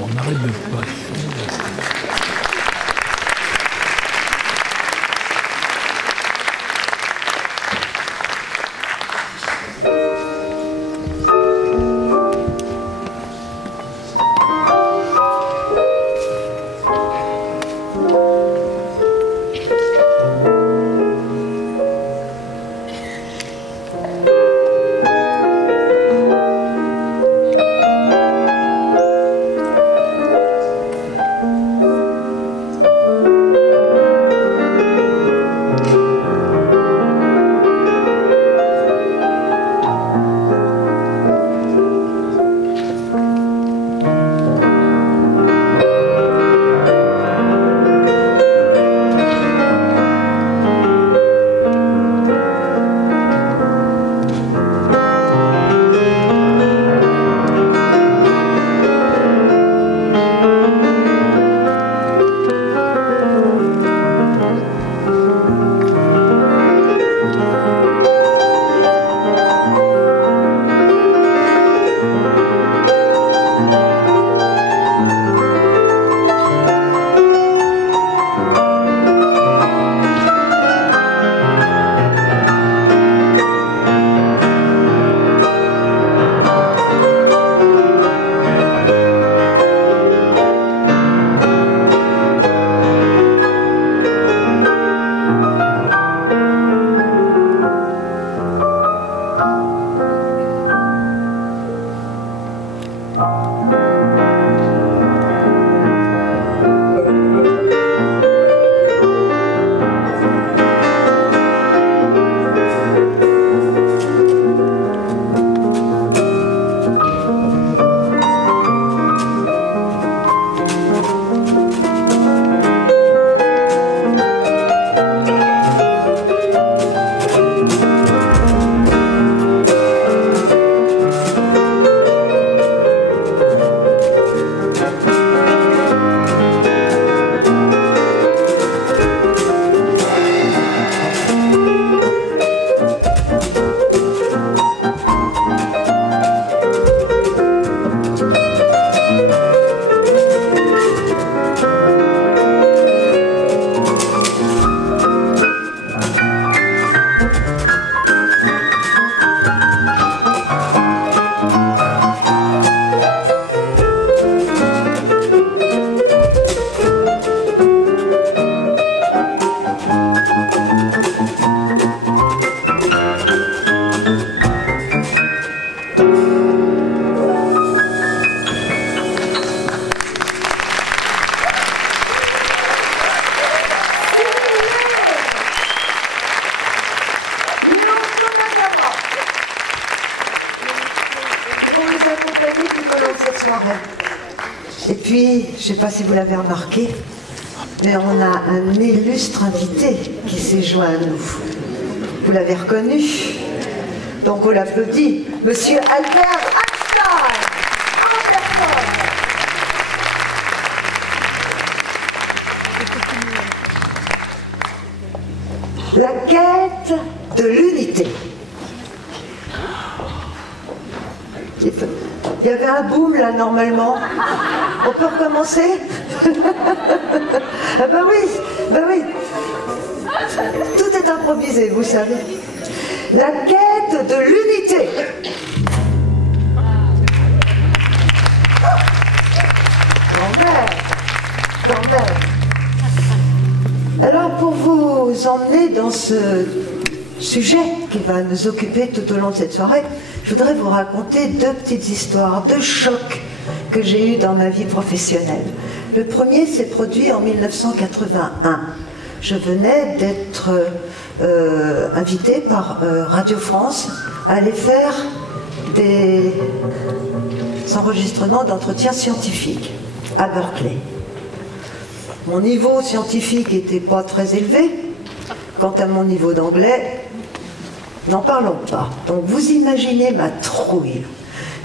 On arrête de passer. Et puis, je ne sais pas si vous l'avez remarqué, mais on a un illustre invité qui s'est joint à nous. Vous l'avez reconnu? Donc on l'applaudit. Monsieur Albert Einstein, en personne. La quête de l'unité. Il y avait un boom là normalement. On peut recommencer? Ah ben oui. Tout est improvisé, vous savez. La quête de l'unité. Quand même. Alors pour vous emmener dans ce sujet qui va nous occuper tout au long de cette soirée, je voudrais vous raconter deux petites histoires, deux chocs que j'ai eus dans ma vie professionnelle. Le premier s'est produit en 1981. Je venais d'être invitée par Radio France à aller faire des enregistrements d'entretiens scientifiques à Berkeley. Mon niveau scientifique n'était pas très élevé. Quant à mon niveau d'anglais, n'en parlons pas. Donc vous imaginez ma trouille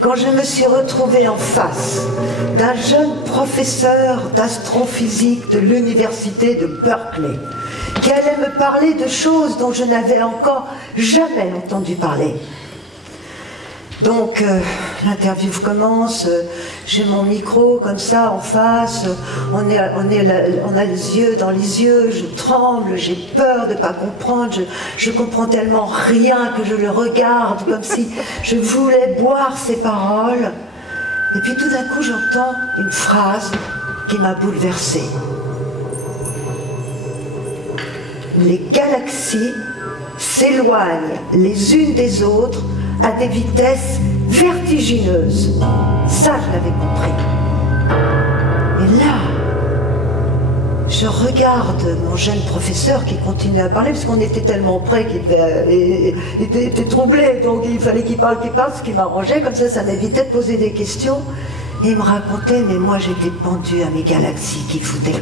quand je me suis retrouvée en face d'un jeune professeur d'astrophysique de l'université de Berkeley qui allait me parler de choses dont je n'avais encore jamais entendu parler. Donc, l'interview commence, j'ai mon micro comme ça en face, on a les yeux dans les yeux, je tremble, j'ai peur de ne pas comprendre, je comprends tellement rien que je le regarde comme si je voulais boire ses paroles. Et puis tout d'un coup, j'entends une phrase qui m'a bouleversée. Les galaxies s'éloignent les unes des autres à des vitesses vertigineuses. Ça, je l'avais compris. Et là, je regarde mon jeune professeur qui continue à parler, parce qu'on était tellement près qu'il était troublé, donc il fallait qu'il parle, ce qui m'arrangeait, comme ça m'évitait de poser des questions. Et il me racontait, mais moi j'étais pendue à mes galaxies qui foutaient le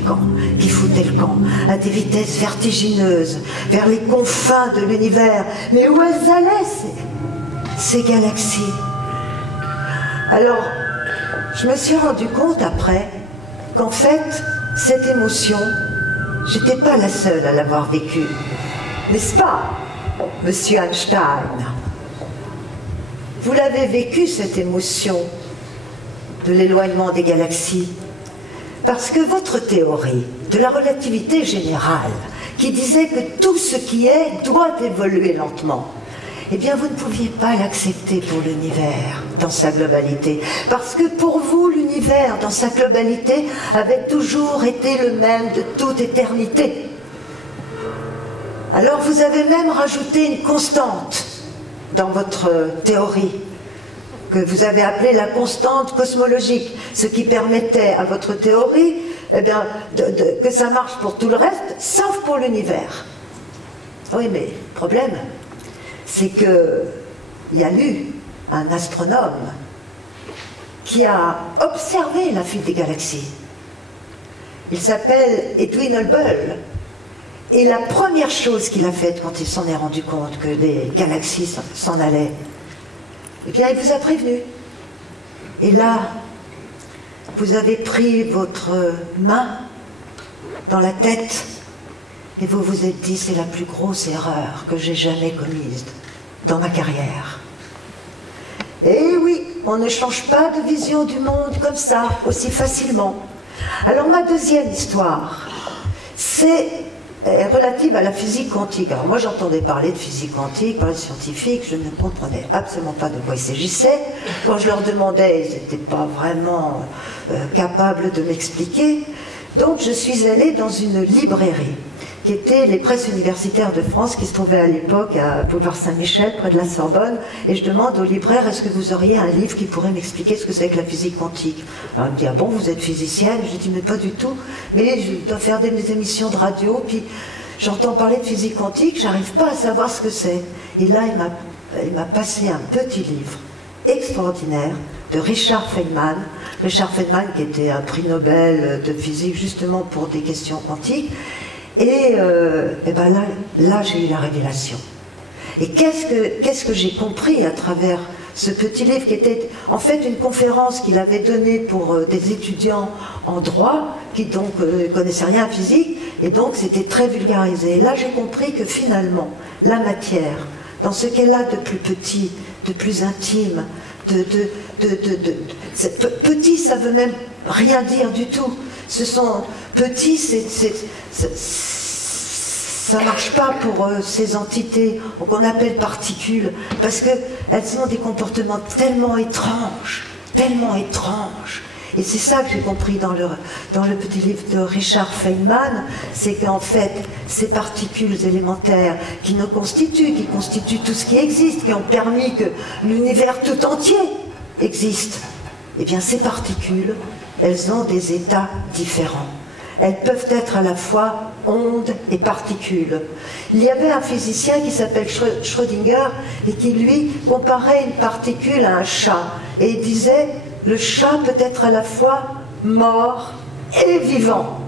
camp, à des vitesses vertigineuses, vers les confins de l'univers. Mais où elles allaient, ces galaxies? Alors, je me suis rendu compte après qu'en fait, cette émotion, j'étais pas la seule à l'avoir vécue. N'est-ce pas, monsieur Einstein? Vous l'avez vécue, cette émotion de l'éloignement des galaxies, parce que votre théorie de la relativité générale, qui disait que tout ce qui est doit évoluer lentement, eh bien vous ne pouviez pas l'accepter pour l'univers dans sa globalité, parce que pour vous, l'univers dans sa globalité avait toujours été le même de toute éternité. Alors vous avez même rajouté une constante dans votre théorie, que vous avez appelée la constante cosmologique, ce qui permettait à votre théorie eh bien, que ça marche pour tout le reste, sauf pour l'univers. Oui, mais le problème, c'est qu'il y a eu un astronome qui a observé la fuite des galaxies. Il s'appelle Edwin Hubble. Et la première chose qu'il a faite quand il s'en est rendu compte que les galaxies s'en allaient, eh bien, il vous a prévenu. Et là, vous avez pris votre main dans la tête et vous vous êtes dit, c'est la plus grosse erreur que j'ai jamais commise dans ma carrière. Et oui, on ne change pas de vision du monde comme ça, aussi facilement. Alors ma deuxième histoire, c'est relative à la physique quantique. Alors moi j'entendais parler de physique quantique par les scientifiques, je ne comprenais absolument pas de quoi il s'agissait. Quand je leur demandais, ils n'étaient pas vraiment capables de m'expliquer. Donc je suis allée dans une librairie qui était les presses universitaires de France, qui se trouvait à l'époque à Boulevard Saint-Michel, près de la Sorbonne, et je demande au libraire, est-ce que vous auriez un livre qui pourrait m'expliquer ce que c'est que la physique quantique? Alors il me dit, ah bon, vous êtes physicienne? Je dis, mais pas du tout, mais je dois faire des émissions de radio, puis j'entends parler de physique quantique, j'arrive pas à savoir ce que c'est. Et là, il m'a passé un petit livre extraordinaire de Richard Feynman. Richard Feynman qui était un prix Nobel de physique justement pour des questions quantiques. Et ben là j'ai eu la révélation. Et qu'est-ce que j'ai compris à travers ce petit livre qui était en fait une conférence qu'il avait donnée pour des étudiants en droit qui donc ne connaissaient rien à physique, et donc c'était très vulgarisé. Et là j'ai compris que finalement la matière, dans ce qu'elle a de plus petit, de plus intime, petit ça veut même rien dire du tout. Ce sont petits, ça marche pas pour ces entités qu'on appelle particules, parce qu'elles ont des comportements tellement étranges. Et c'est ça que j'ai compris dans le petit livre de Richard Feynman, c'est qu'en fait, ces particules élémentaires qui constituent tout ce qui existe, qui ont permis que l'univers tout entier existe, eh bien ces particules, elles ont des états différents. Elles peuvent être à la fois ondes et particules. Il y avait un physicien qui s'appelle Schrödinger et qui, lui, comparait une particule à un chat. Et il disait, le chat peut être à la fois mort et vivant.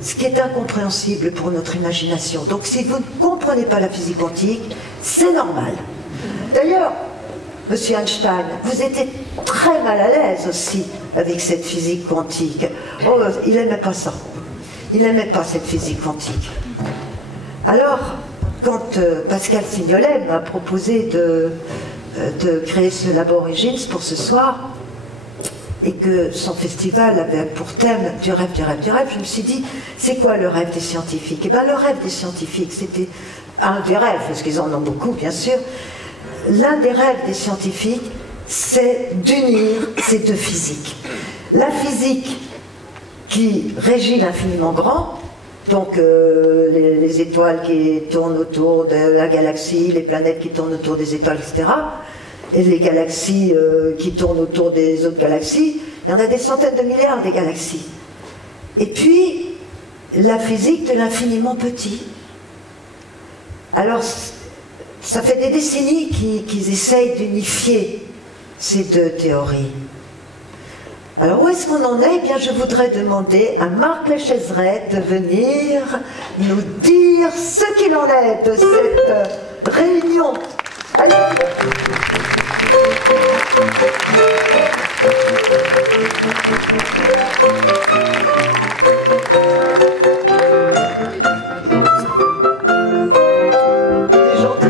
Ce qui est incompréhensible pour notre imagination. Donc si vous ne comprenez pas la physique quantique, c'est normal. D'ailleurs, Monsieur Einstein, vous étiez très mal à l'aise aussi avec cette physique quantique. Oh, il n'aimait pas ça. Il n'aimait pas cette physique quantique. Alors, quand Pascal Signolet m'a proposé de créer ce Labo Origins pour ce soir, et que son festival avait pour thème du rêve, du rêve, du rêve, je me suis dit, c'est quoi le rêve des scientifiques? Eh bien, le rêve des scientifiques, c'était un des rêves, parce qu'ils en ont beaucoup, bien sûr. L'un des rêves des scientifiques, c'est d'unir ces deux physiques. La physique qui régit l'infiniment grand, donc les étoiles qui tournent autour de la galaxie, les planètes qui tournent autour des étoiles, etc., et les galaxies qui tournent autour des autres galaxies, il y en a des centaines de milliards des galaxies. Et puis, la physique de l'infiniment petit. Alors, ça fait des décennies qu'ils essayent d'unifier ces deux théories. Alors, où est-ce qu'on en est? Eh bien, je voudrais demander à Marc Lechaiseray de venir nous dire ce qu'il en est de cette réunion. Allez. C'est gentil.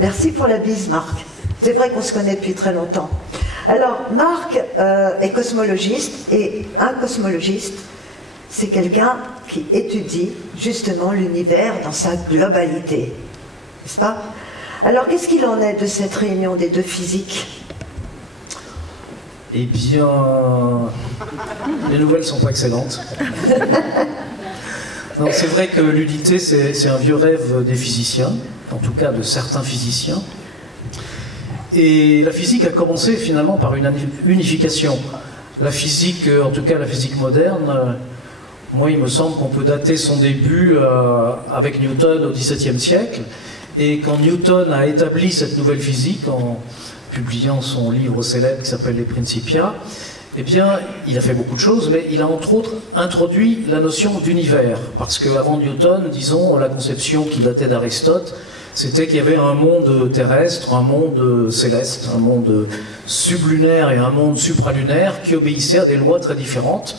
Merci pour la bise, Marc. C'est vrai qu'on se connaît depuis très longtemps. Alors, Marc est cosmologiste, et un cosmologiste, c'est quelqu'un qui étudie justement l'univers dans sa globalité, n'est-ce pas? Alors, qu'est-ce qu'il en est de cette réunion des deux physiques? Eh bien, les nouvelles sont pas excellentes. C'est vrai que l'unité, c'est un vieux rêve des physiciens, en tout cas de certains physiciens. Et la physique a commencé finalement par une unification. La physique, en tout cas la physique moderne, moi il me semble qu'on peut dater son début avec Newton au XVIIe siècle. Et quand Newton a établi cette nouvelle physique en publiant son livre célèbre qui s'appelle Les Principia, eh bien, il a fait beaucoup de choses, mais il a entre autres introduit la notion d'univers. Parce qu'avant Newton, disons, la conception qui datait d'Aristote, c'était qu'il y avait un monde terrestre, un monde céleste, un monde sublunaire et un monde supralunaire qui obéissaient à des lois très différentes.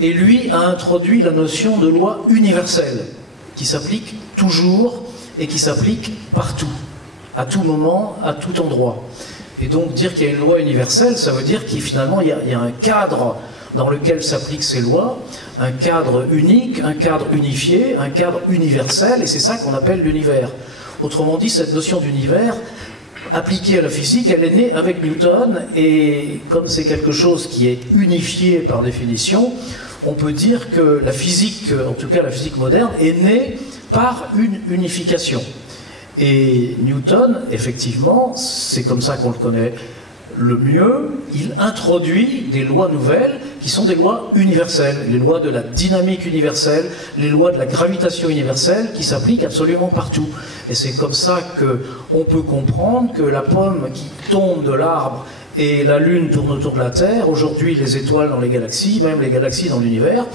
Et lui a introduit la notion de loi universelle, qui s'applique toujours et qui s'applique partout, à tout moment, à tout endroit. Et donc dire qu'il y a une loi universelle, ça veut dire qu'il finalement il y a un cadre dans lequel s'appliquent ces lois, un cadre unique, un cadre unifié, un cadre universel, et c'est ça qu'on appelle l'univers. Autrement dit, cette notion d'univers, appliquée à la physique, elle est née avec Newton, et comme c'est quelque chose qui est unifié par définition, on peut dire que la physique, en tout cas la physique moderne, est née par une unification. Et Newton, effectivement, c'est comme ça qu'on le connaît le mieux, il introduit des lois nouvelles qui sont des lois universelles, les lois de la dynamique universelle, les lois de la gravitation universelle qui s'appliquent absolument partout. Et c'est comme ça qu'on peut comprendre que la pomme qui tombe de l'arbre et la Lune tourne autour de la Terre, aujourd'hui les étoiles dans les galaxies, même les galaxies dans l'univers,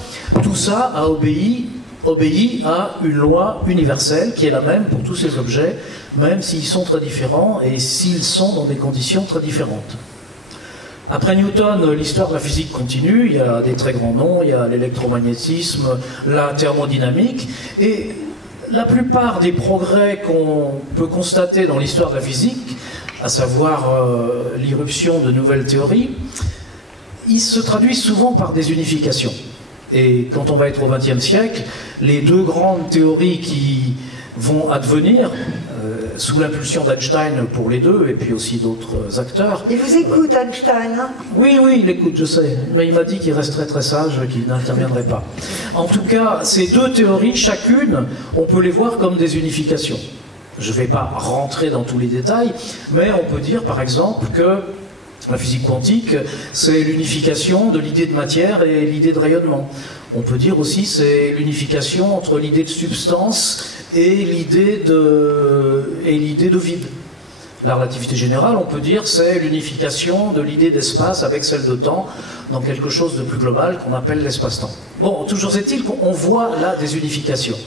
tout ça a obéi à une loi universelle qui est la même pour tous ces objets, même s'ils sont très différents et s'ils sont dans des conditions très différentes. Après Newton, l'histoire de la physique continue, il y a des très grands noms, il y a l'électromagnétisme, la thermodynamique, et la plupart des progrès qu'on peut constater dans l'histoire de la physique, à savoir l'irruption de nouvelles théories, ils se traduisent souvent par des unifications. Et quand on va être au XXe siècle, les deux grandes théories qui vont advenir, sous l'impulsion d'Einstein pour les deux, et puis aussi d'autres acteurs. Il vous écoute, Einstein, hein? Oui, il écoute, je sais. Mais il m'a dit qu'il resterait très sage, qu'il n'interviendrait pas. En tout cas, ces deux théories, chacune, on peut les voir comme des unifications. Je ne vais pas rentrer dans tous les détails, mais on peut dire, par exemple, que la physique quantique, c'est l'unification de l'idée de matière et l'idée de rayonnement. On peut dire aussi c'est l'unification entre l'idée de substance et l'idée de vide. La relativité générale, on peut dire, c'est l'unification de l'idée d'espace avec celle de temps dans quelque chose de plus global qu'on appelle l'espace-temps. Bon, toujours est-il qu'on voit là des unifications.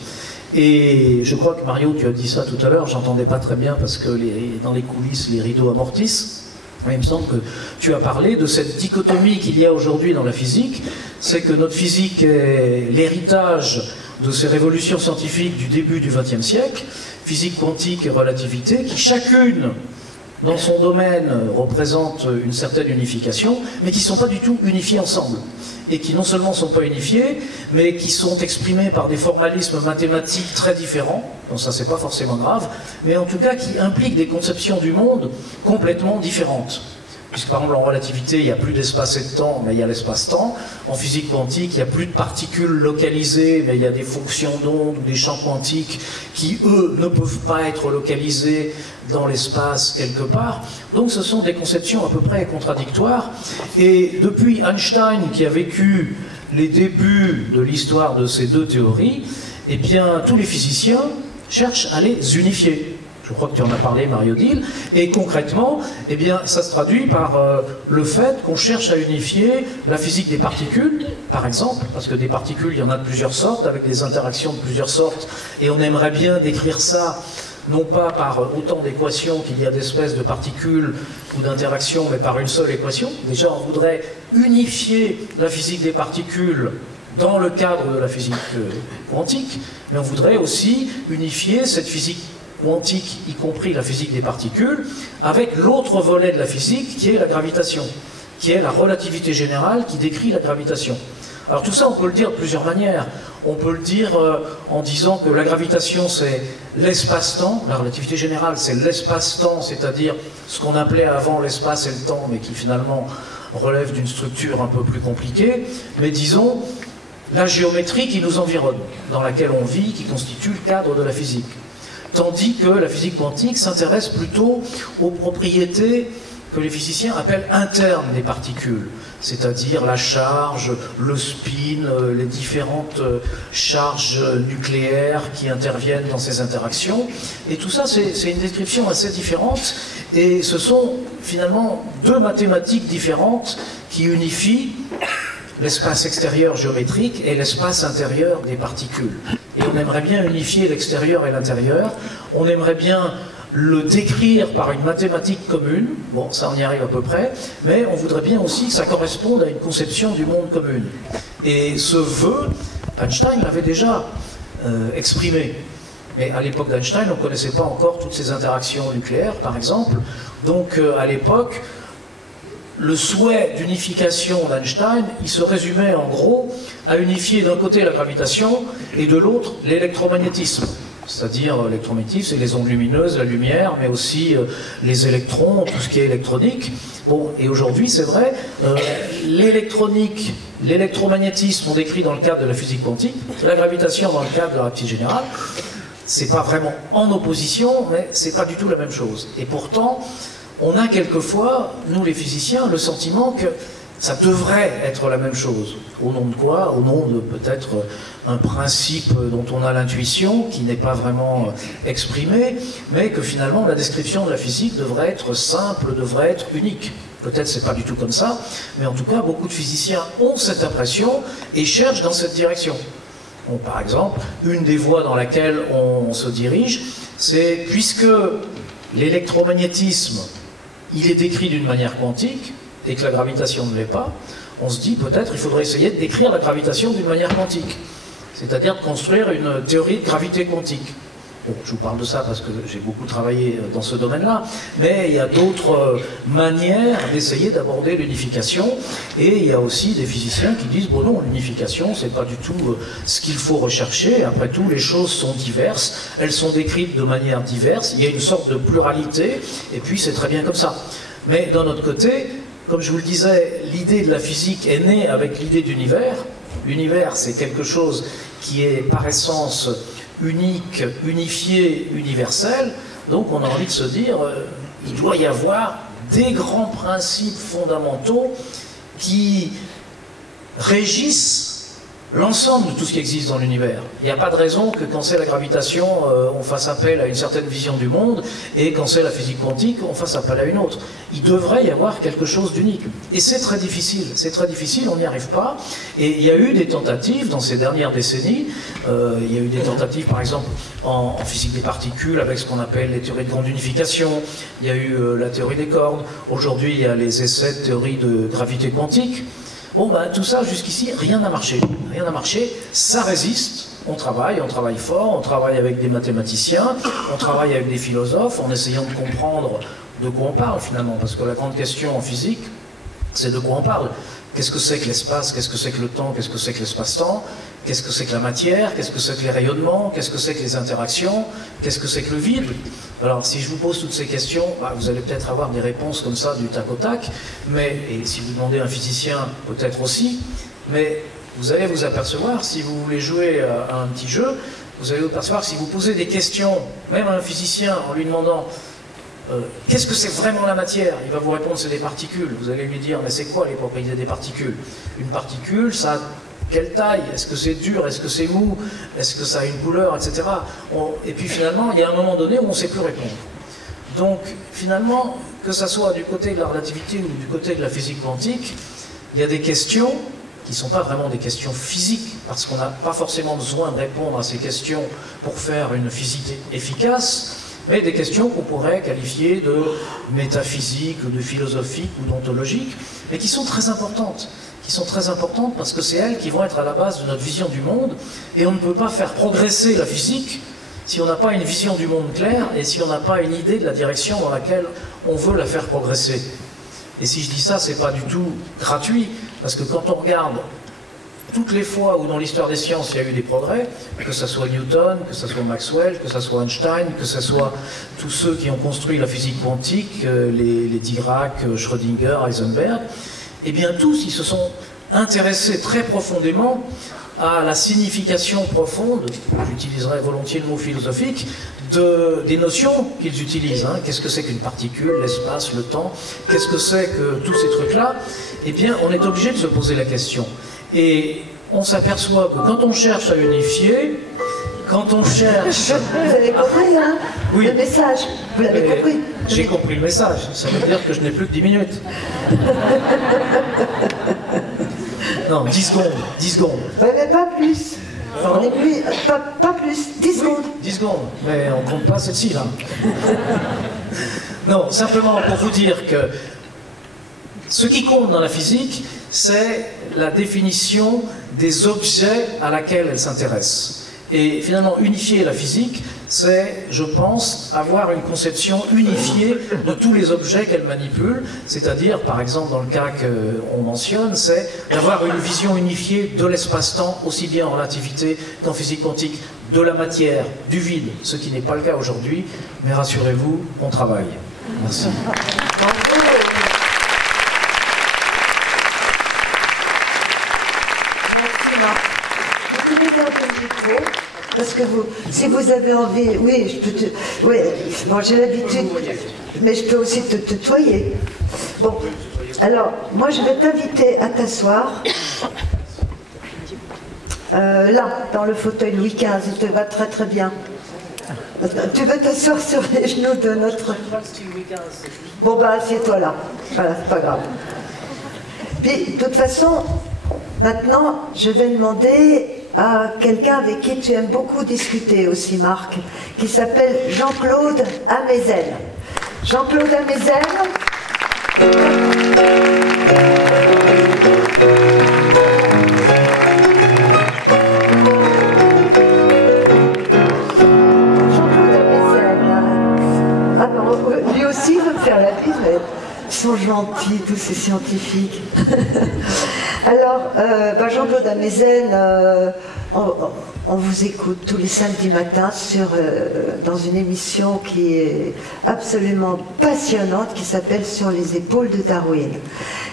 Et je crois que Mario, tu as dit ça tout à l'heure, j'entendais pas très bien parce que dans les coulisses, les rideaux amortissent. Il me semble que tu as parlé de cette dichotomie qu'il y a aujourd'hui dans la physique, c'est que notre physique est l'héritage de ces révolutions scientifiques du début du XXe siècle, physique quantique et relativité, qui chacune, dans son domaine, représente une certaine unification, mais qui ne sont pas du tout unifiées ensemble. Et qui non seulement ne sont pas unifiées, mais qui sont exprimées par des formalismes mathématiques très différents, donc ça c'est pas forcément grave, mais en tout cas qui impliquent des conceptions du monde complètement différentes. Puisque par exemple en relativité, il n'y a plus d'espace et de temps, mais il y a l'espace-temps. En physique quantique, il n'y a plus de particules localisées, mais il y a des fonctions d'onde ou des champs quantiques qui, eux, ne peuvent pas être localisés dans l'espace quelque part. Donc ce sont des conceptions à peu près contradictoires. Et depuis Einstein, qui a vécu les débuts de l'histoire de ces deux théories, eh bien tous les physiciens cherchent à les unifier. Je crois que tu en as parlé, Marie-Odile. Et concrètement, eh bien, ça se traduit par le fait qu'on cherche à unifier la physique des particules, par exemple, parce que des particules, il y en a de plusieurs sortes, avec des interactions de plusieurs sortes, et on aimerait bien décrire ça, non pas par autant d'équations qu'il y a d'espèces de particules ou d'interactions, mais par une seule équation. Déjà, on voudrait unifier la physique des particules dans le cadre de la physique quantique, mais on voudrait aussi unifier cette physique quantique, y compris la physique des particules, avec l'autre volet de la physique qui est la gravitation, qui est la relativité générale qui décrit la gravitation. Alors tout ça, on peut le dire de plusieurs manières. On peut le dire en disant que la gravitation, c'est l'espace-temps, la relativité générale, c'est l'espace-temps, c'est-à-dire ce qu'on appelait avant l'espace et le temps, mais qui finalement relève d'une structure un peu plus compliquée, mais disons la géométrie qui nous environne, dans laquelle on vit, qui constitue le cadre de la physique. Tandis que la physique quantique s'intéresse plutôt aux propriétés que les physiciens appellent internes des particules, c'est-à-dire la charge, le spin, les différentes charges nucléaires qui interviennent dans ces interactions. Et tout ça, c'est une description assez différente, et ce sont finalement deux mathématiques différentes qui unifient l'espace extérieur géométrique et l'espace intérieur des particules. Et on aimerait bien unifier l'extérieur et l'intérieur, on aimerait bien le décrire par une mathématique commune, bon ça on y arrive à peu près, mais on voudrait bien aussi que ça corresponde à une conception du monde commune. Et ce vœu, Einstein l'avait déjà exprimé. Mais à l'époque d'Einstein, on ne connaissait pas encore toutes ces interactions nucléaires, par exemple. Donc à l'époque, le souhait d'unification d'Einstein, il se résumait en gros à unifier d'un côté la gravitation et de l'autre l'électromagnétisme. C'est-à-dire l'électromagnétisme, c'est les ondes lumineuses, la lumière, mais aussi les électrons, tout ce qui est électronique. Bon, et aujourd'hui, c'est vrai, l'électronique, l'électromagnétisme, on décrit dans le cadre de la physique quantique, la gravitation dans le cadre de la relativité générale, c'est pas vraiment en opposition, mais c'est pas du tout la même chose. Et pourtant, on a quelquefois, nous les physiciens, le sentiment que ça devrait être la même chose. Au nom de quoi? Au nom de peut-être un principe dont on a l'intuition, qui n'est pas vraiment exprimé, mais que finalement la description de la physique devrait être simple, devrait être unique. Peut-être c'est pas du tout comme ça, mais en tout cas beaucoup de physiciens ont cette impression et cherchent dans cette direction. Bon, par exemple, une des voies dans laquelle on se dirige, c'est puisque l'électromagnétisme il est décrit d'une manière quantique, et que la gravitation ne l'est pas, on se dit peut-être il faudrait essayer de décrire la gravitation d'une manière quantique, c'est-à-dire de construire une théorie de gravité quantique. Bon, je vous parle de ça parce que j'ai beaucoup travaillé dans ce domaine-là, mais il y a d'autres manières d'essayer d'aborder l'unification, et il y a aussi des physiciens qui disent bon non, l'unification c'est pas du tout ce qu'il faut rechercher, après tout les choses sont diverses, elles sont décrites de manière diverse, il y a une sorte de pluralité, et puis c'est très bien comme ça. Mais d'un autre côté, comme je vous le disais, l'idée de la physique est née avec l'idée d'univers. L'univers c'est quelque chose qui est par essence unique, unifié, universel, donc on a envie de se dire il doit y avoir des grands principes fondamentaux qui régissent l'ensemble de tout ce qui existe dans l'univers. Il n'y a pas de raison que quand c'est la gravitation, on fasse appel à une certaine vision du monde, et quand c'est la physique quantique, on fasse appel à une autre. Il devrait y avoir quelque chose d'unique. Et c'est très difficile, on n'y arrive pas. Et il y a eu des tentatives dans ces dernières décennies, il y a eu des tentatives par exemple en physique des particules, avec ce qu'on appelle les théories de grande unification, il y a eu la théorie des cordes, aujourd'hui il y a les essais de théorie de gravité quantique. Bon, ben, tout ça, jusqu'ici, rien n'a marché. Rien n'a marché, ça résiste. On travaille fort, on travaille avec des mathématiciens, on travaille avec des philosophes, en essayant de comprendre de quoi on parle, finalement. Parce que la grande question en physique, c'est de quoi on parle. Qu'est-ce que c'est que l'espace? Qu'est-ce que c'est que le temps? Qu'est-ce que c'est que l'espace-temps? Qu'est-ce que c'est que la matière? Qu'est-ce que c'est que les rayonnements? Qu'est-ce que c'est que les interactions? Qu'est-ce que c'est que le vide? Alors, si je vous pose toutes ces questions, bah, vous allez peut-être avoir des réponses comme ça, du tac au tac, mais, et si vous demandez à un physicien, peut-être aussi, mais vous allez vous apercevoir, si vous voulez jouer à un petit jeu, vous allez vous apercevoir que si vous posez des questions, même à un physicien, en lui demandant qu'est-ce que c'est vraiment la matière? Il va vous répondre c'est des particules. Vous allez lui dire mais c'est quoi les propriétés des particules? Une particule, ça a quelle taille? Est-ce que c'est dur? Est-ce que c'est mou? Est-ce que ça a une couleur? Etc. Et puis finalement, il y a un moment donné où on ne sait plus répondre. Donc finalement, que ça soit du côté de la relativité ou du côté de la physique quantique, il y a des questions qui ne sont pas vraiment des questions physiques, parce qu'on n'a pas forcément besoin de répondre à ces questions pour faire une physique efficace, mais des questions qu'on pourrait qualifier de métaphysiques, ou de philosophiques ou d'ontologiques, mais qui sont très importantes. Parce que c'est elles qui vont être à la base de notre vision du monde, et on ne peut pas faire progresser la physique si on n'a pas une vision du monde claire, et si on n'a pas une idée de la direction dans laquelle on veut la faire progresser. Et si je dis ça, c'est pas du tout gratuit, parce que quand on regarde toutes les fois où dans l'histoire des sciences il y a eu des progrès, que ce soit Newton, que ce soit Maxwell, que ce soit Einstein, que ce soit tous ceux qui ont construit la physique quantique, les Dirac, Schrödinger, Heisenberg, eh bien tous ils se sont intéressés très profondément à la signification profonde, j'utiliserai volontiers le mot philosophique, des notions qu'ils utilisent. Hein. Qu'est-ce que c'est qu'une particule, l'espace, le temps? Qu'est-ce que c'est que tous ces trucs-là? Eh bien, on est obligé de se poser la question. Et on s'aperçoit que quand on cherche à unifier, quand on cherche... Vous avez compris, hein? Oui. Le message, vous l'avez compris. J'ai compris le message, ça veut dire que je n'ai plus que 10 minutes. Non, 10 secondes, 10 secondes. Ouais, mais pas plus. On est plus, pas plus, 10 secondes. 10 secondes, mais on ne compte pas celle-ci, là. Non, simplement pour vous dire que ce qui compte dans la physique, c'est la définition des objets à laquelle elle s'intéresse. Et finalement, unifier la physique, c'est, je pense, avoir une conception unifiée de tous les objets qu'elle manipule, c'est-à-dire, par exemple, dans le cas qu'on mentionne, c'est d'avoir une vision unifiée de l'espace-temps, aussi bien en relativité qu'en physique quantique, de la matière, du vide, ce qui n'est pas le cas aujourd'hui, mais rassurez-vous, on travaille. Merci. Vous pouvez garder le micro, parce que vous, si vous avez envie, oui, je peux te, oui, bon, j'ai l'habitude, mais je peux aussi te tutoyer. Bon, alors, moi je vais t'inviter à t'asseoir, là, dans le fauteuil Louis XV, il te va très très bien. Tu veux t'asseoir sur les genoux de notre... Bon, bah, assieds-toi là, voilà, c'est pas grave. Puis, de toute façon, maintenant, je vais demander à quelqu'un avec qui tu aimes beaucoup discuter aussi, Marc, qui s'appelle Jean-Claude Amezen. Jean-Claude Amezen. Jean-Claude Amezen. Ah non, lui aussi il veut me faire la bise, mais ils sont gentils, tous ces scientifiques. Alors, Jean-Claude Amezen, on vous écoute tous les samedis matins dans une émission qui est absolument passionnante, qui s'appelle Sur les épaules de Darwin.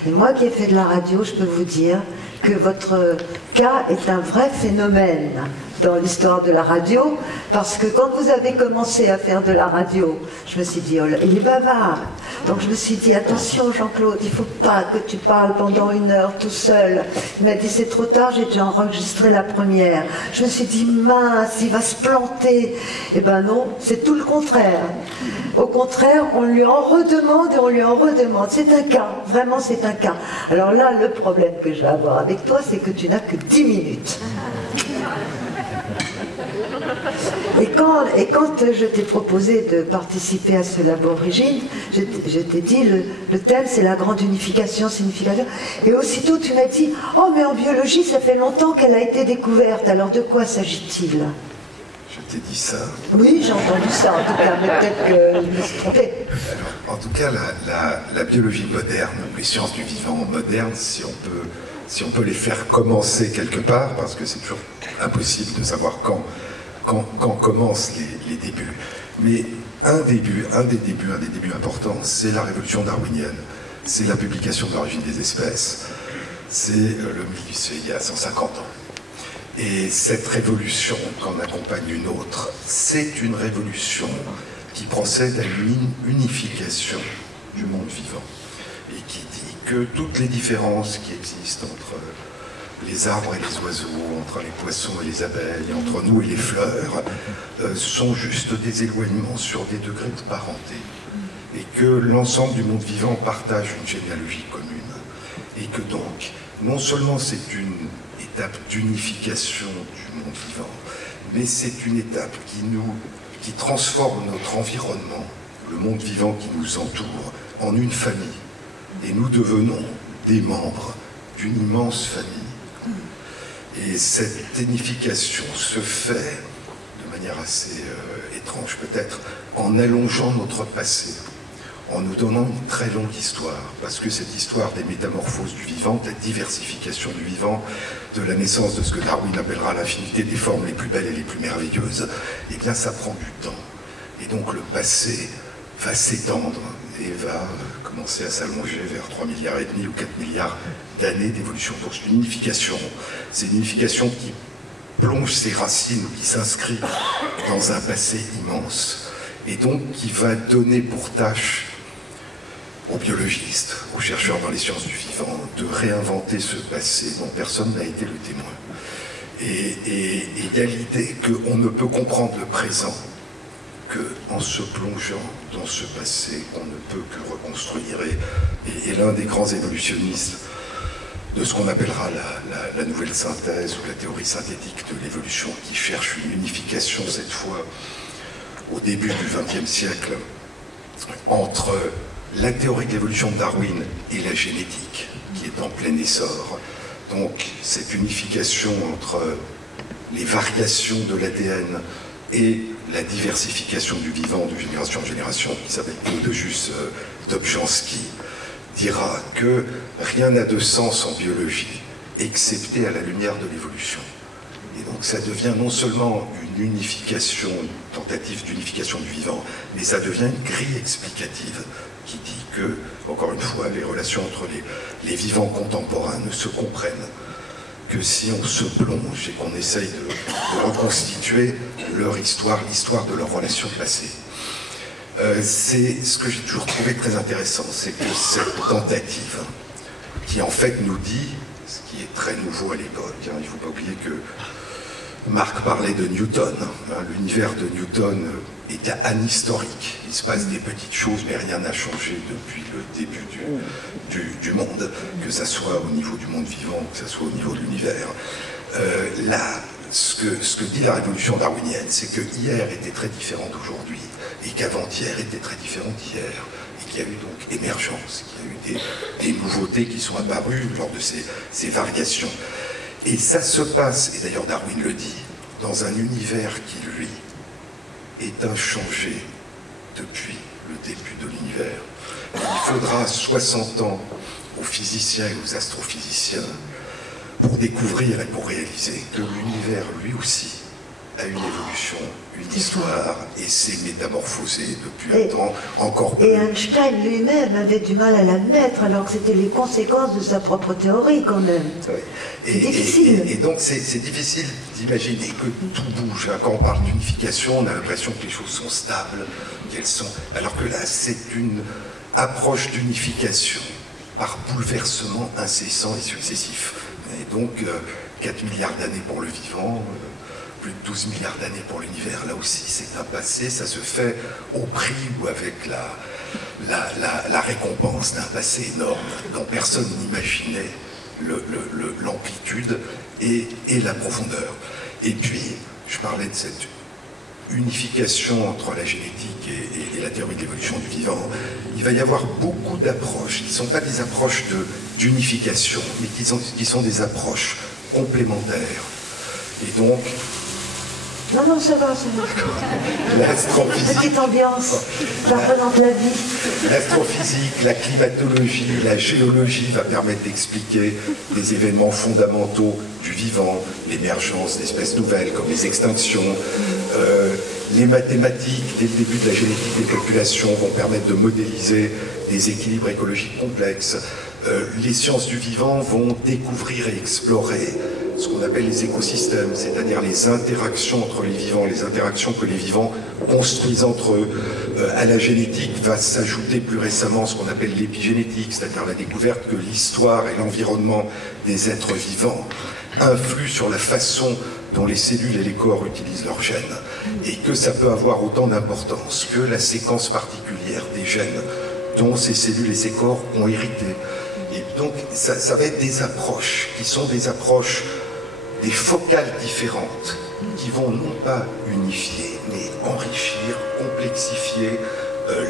Et moi qui ai fait de la radio, je peux vous dire que votre cas est un vrai phénomène. dans l'histoire de la radio, parce que quand vous avez commencé à faire de la radio, je me suis dit, oh là, il est bavard. Donc je me suis dit, attention Jean-Claude, il ne faut pas que tu parles pendant 1 heure tout seul. Il m'a dit, c'est trop tard, j'ai déjà enregistré la première. Je me suis dit, mince, il va se planter. Eh ben non, c'est tout le contraire. Au contraire, on lui en redemande et on lui en redemande. C'est un cas, vraiment c'est un cas. Alors là, le problème que je vais avoir avec toi, c'est que tu n'as que 10 minutes. Et quand je t'ai proposé de participer à ce labo origine, je t'ai dit, le thème c'est la grande unification, signification. Et aussitôt tu m'as dit, oh mais en biologie ça fait longtemps qu'elle a été découverte, alors de quoi s'agit-il? Je t'ai dit ça. Oui, j'ai entendu ça en tout cas, mais peut-être que je me suis trompé. Alors, en tout cas, la biologie moderne, les sciences du vivant modernes, si on peut les faire commencer quelque part, parce que c'est toujours impossible de savoir quand commencent les débuts. Mais un des débuts importants, c'est la révolution darwinienne. C'est la publication de l'origine des espèces. C'est il y a 150 ans. Et cette révolution, qu'en accompagne une autre, c'est une révolution qui procède à une unification du monde vivant et qui dit que toutes les différences qui existent entre les arbres et les oiseaux, entre les poissons et les abeilles, entre nous et les fleurs, sont juste des éloignements sur des degrés de parenté. Et que l'ensemble du monde vivant partage une généalogie commune. Et que donc, non seulement c'est une étape d'unification du monde vivant, mais c'est une étape qui transforme notre environnement, le monde vivant qui nous entoure, en une famille. Et nous devenons des membres d'une immense famille. Et cette unification se fait de manière assez étrange peut-être, en allongeant notre passé, en nous donnant une très longue histoire, parce que cette histoire des métamorphoses du vivant, de la diversification du vivant, de la naissance de ce que Darwin appellera l'infinité des formes les plus belles et les plus merveilleuses, eh bien ça prend du temps. Et donc le passé va s'étendre et va commencer à s'allonger vers 3,5 milliards ou 4 milliards d'années d'évolution. Donc c'est une unification. C'est une unification qui plonge ses racines, qui s'inscrit dans un passé immense, et donc qui va donner pour tâche aux biologistes, aux chercheurs dans les sciences du vivant, de réinventer ce passé dont personne n'a été le témoin. Et il y a l'idée qu'on ne peut comprendre le présent qu'en se plongeant dans ce passé qu'on ne peut que reconstruire. Et l'un des grands évolutionnistes de ce qu'on appellera la nouvelle synthèse ou la théorie synthétique de l'évolution, qui cherche une unification cette fois au début du XXe siècle entre la théorie de l'évolution de Darwin et la génétique, qui est en plein essor. Donc cette unification entre les variations de l'ADN et la diversification du vivant de génération en génération, qui s'appelle Eudojus Dobzhansky, dira que rien n'a de sens en biologie, excepté à la lumière de l'évolution. Et donc ça devient non seulement une unification, une tentative d'unification du vivant, mais ça devient une grille explicative qui dit que, encore une fois, les relations entre les vivants contemporains ne se comprennent que si on se plonge et qu'on essaye de reconstituer leur histoire, l'histoire de leurs relations passées. C'est ce que j'ai toujours trouvé très intéressant, c'est que cette tentative, qui en fait nous dit, ce qui est très nouveau à l'époque, hein, il ne faut pas oublier que Marc parlait de Newton, hein, l'univers de Newton est anhistorique, il se passe des petites choses mais rien n'a changé depuis le début du monde, que ça soit au niveau du monde vivant, que ça soit au niveau de l'univers. Là, ce que dit la révolution darwinienne, c'est que hier était très différent d'aujourd'hui, et qu'avant-hier était très différent d'hier, et qu'il y a eu donc émergence, qu'il y a eu des nouveautés qui sont apparues lors de ces variations. Et ça se passe, et d'ailleurs Darwin le dit, dans un univers qui, lui, est inchangé depuis le début de l'univers. Il faudra 60 ans aux physiciens et aux astrophysiciens pour découvrir et pour réaliser que l'univers, lui aussi, a une évolution, une histoire, et s'est métamorphosé depuis un temps encore plus. Et Einstein lui-même avait du mal à l'admettre, alors que c'était les conséquences de sa propre théorie quand même. Oui. C'est difficile. Et donc c'est difficile d'imaginer que tout bouge. Quand on parle d'unification, on a l'impression que les choses sont stables, qu'elles sont... Alors que là, c'est une approche d'unification par bouleversement incessant et successif. Et donc, 4 milliards d'années pour le vivant, plus de 12 milliards d'années pour l'univers, là aussi c'est un passé, ça se fait au prix ou avec la récompense d'un passé énorme dont personne n'imaginait l'amplitude et la profondeur. Et puis, je parlais de cette unification entre la génétique et la théorie de l'évolution du vivant. Il va y avoir beaucoup d'approches qui ne sont pas des approches d'unification, mais qui sont des approches complémentaires. Et donc, non, ça va, ça va. L'astrophysique. Petite ambiance, ça représente la vie. L'astrophysique, la climatologie, la géologie va permettre d'expliquer des événements fondamentaux du vivant, l'émergence d'espèces nouvelles comme les extinctions. Les mathématiques, dès le début de la génétique des populations, vont permettre de modéliser des équilibres écologiques complexes. Les sciences du vivant vont découvrir et explorer ce qu'on appelle les écosystèmes, c'est-à-dire les interactions entre les vivants, les interactions que les vivants construisent entre eux. À la génétique va s'ajouter plus récemment ce qu'on appelle l'épigénétique, c'est-à-dire la découverte que l'histoire et l'environnement des êtres vivants influent sur la façon dont les cellules et les corps utilisent leurs gènes, et que ça peut avoir autant d'importance que la séquence particulière des gènes dont ces cellules et ces corps ont hérité. Et donc ça va être des approches qui sont des approches, des focales différentes qui vont non pas unifier, mais enrichir, complexifier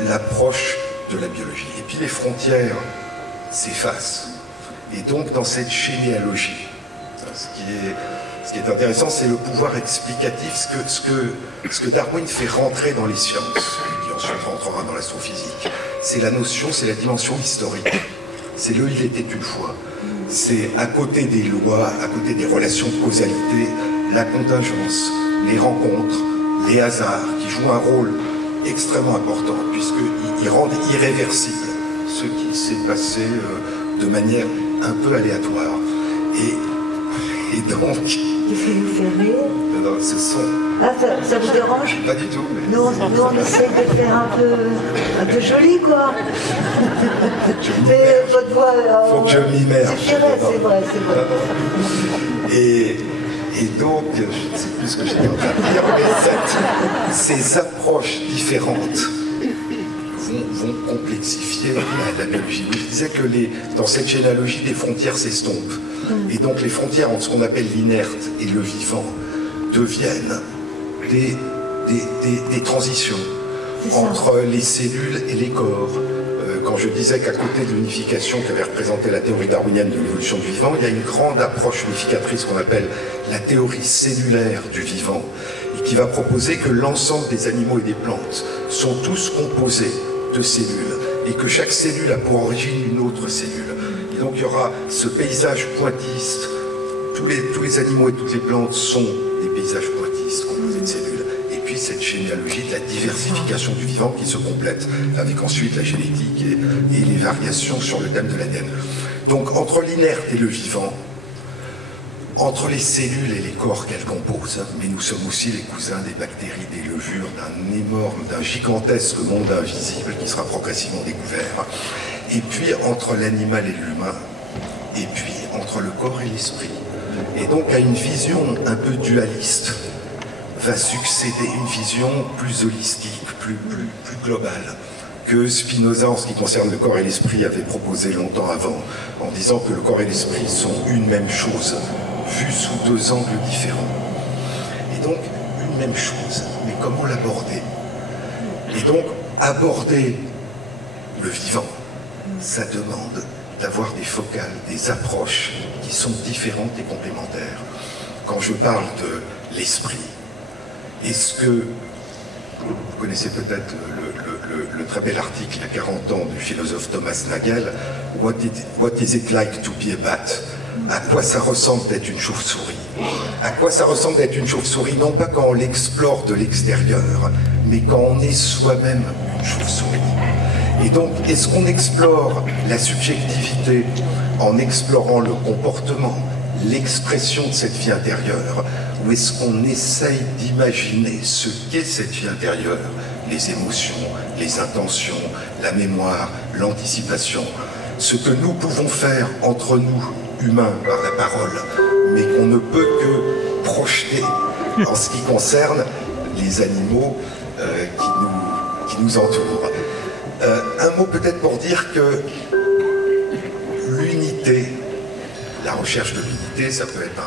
l'approche de la biologie. Et puis les frontières s'effacent. Et donc dans cette généalogie, ce qui est intéressant, c'est le pouvoir explicatif, ce que Darwin fait rentrer dans les sciences, qui ensuite rentrera dans l'astrophysique. C'est la notion, c'est la dimension historique. C'est le « il était une fois ». C'est à côté des lois, à côté des relations de causalité, la contingence, les rencontres, les hasards, qui jouent un rôle extrêmement important, puisqu'ils rendent irréversible ce qui s'est passé de manière un peu aléatoire. Et donc... Qu'est-ce qui vous fait rire? Non, ce sont... Ah, ça vous dérange? Pas du tout. Mais... Nous, on essaie de faire un peu joli, quoi. Mais votre voix... faut que je m'immerge. C'est vrai. Et donc, je ne sais plus ce que j'étais en train de dire, mais ces approches différentes vont complexifier la biologie. Je disais que dans cette généalogie, les frontières s'estompent. Et donc les frontières entre ce qu'on appelle l'inerte et le vivant deviennent des transitions entre les cellules et les corps. Quand je disais qu'à côté de l'unification qu'avait représentée la théorie darwinienne de l'évolution du vivant, il y a une grande approche unificatrice qu'on appelle la théorie cellulaire du vivant, et qui va proposer que l'ensemble des animaux et des plantes sont tous composés de cellules, et que chaque cellule a pour origine une autre cellule. Et donc il y aura ce paysage pointiste, tous les animaux et toutes les plantes sont des paysages pointistes composés de cellules. Et puis cette généalogie de la diversification du vivant qui se complète avec ensuite la génétique et les variations sur le thème de l'ADN. Donc entre l'inerte et le vivant, entre les cellules et les corps qu'elles composent, mais nous sommes aussi les cousins des bactéries, des levures, d'un gigantesque monde invisible qui sera progressivement découvert, et puis entre l'animal et l'humain, et puis entre le corps et l'esprit. Et donc à une vision un peu dualiste va succéder une vision plus holistique, plus globale, que Spinoza, en ce qui concerne le corps et l'esprit, avait proposé longtemps avant, en disant que le corps et l'esprit sont une même chose, vue sous deux angles différents. Et donc, une même chose, mais comment l'aborder? Et donc, aborder le vivant, ça demande d'avoir des focales, des approches qui sont différentes et complémentaires. Quand je parle de l'esprit, est-ce que, vous connaissez peut-être le très bel article il y a 40 ans du philosophe Thomas Nagel, What is it like to be a bat? à quoi ça ressemble d'être une chauve-souris. À quoi ça ressemble d'être une chauve-souris, non pas quand on l'explore de l'extérieur, mais quand on est soi-même une chauve-souris. Et donc, est-ce qu'on explore la subjectivité en explorant le comportement, l'expression de cette vie intérieure, ou est-ce qu'on essaye d'imaginer ce qu'est cette vie intérieure, les émotions, les intentions, la mémoire, l'anticipation, ce que nous pouvons faire entre nous, humains, par la parole, mais qu'on ne peut que projeter en ce qui concerne les animaux qui nous entourent. Un mot peut-être pour dire que l'unité, la recherche de l'unité, ça peut être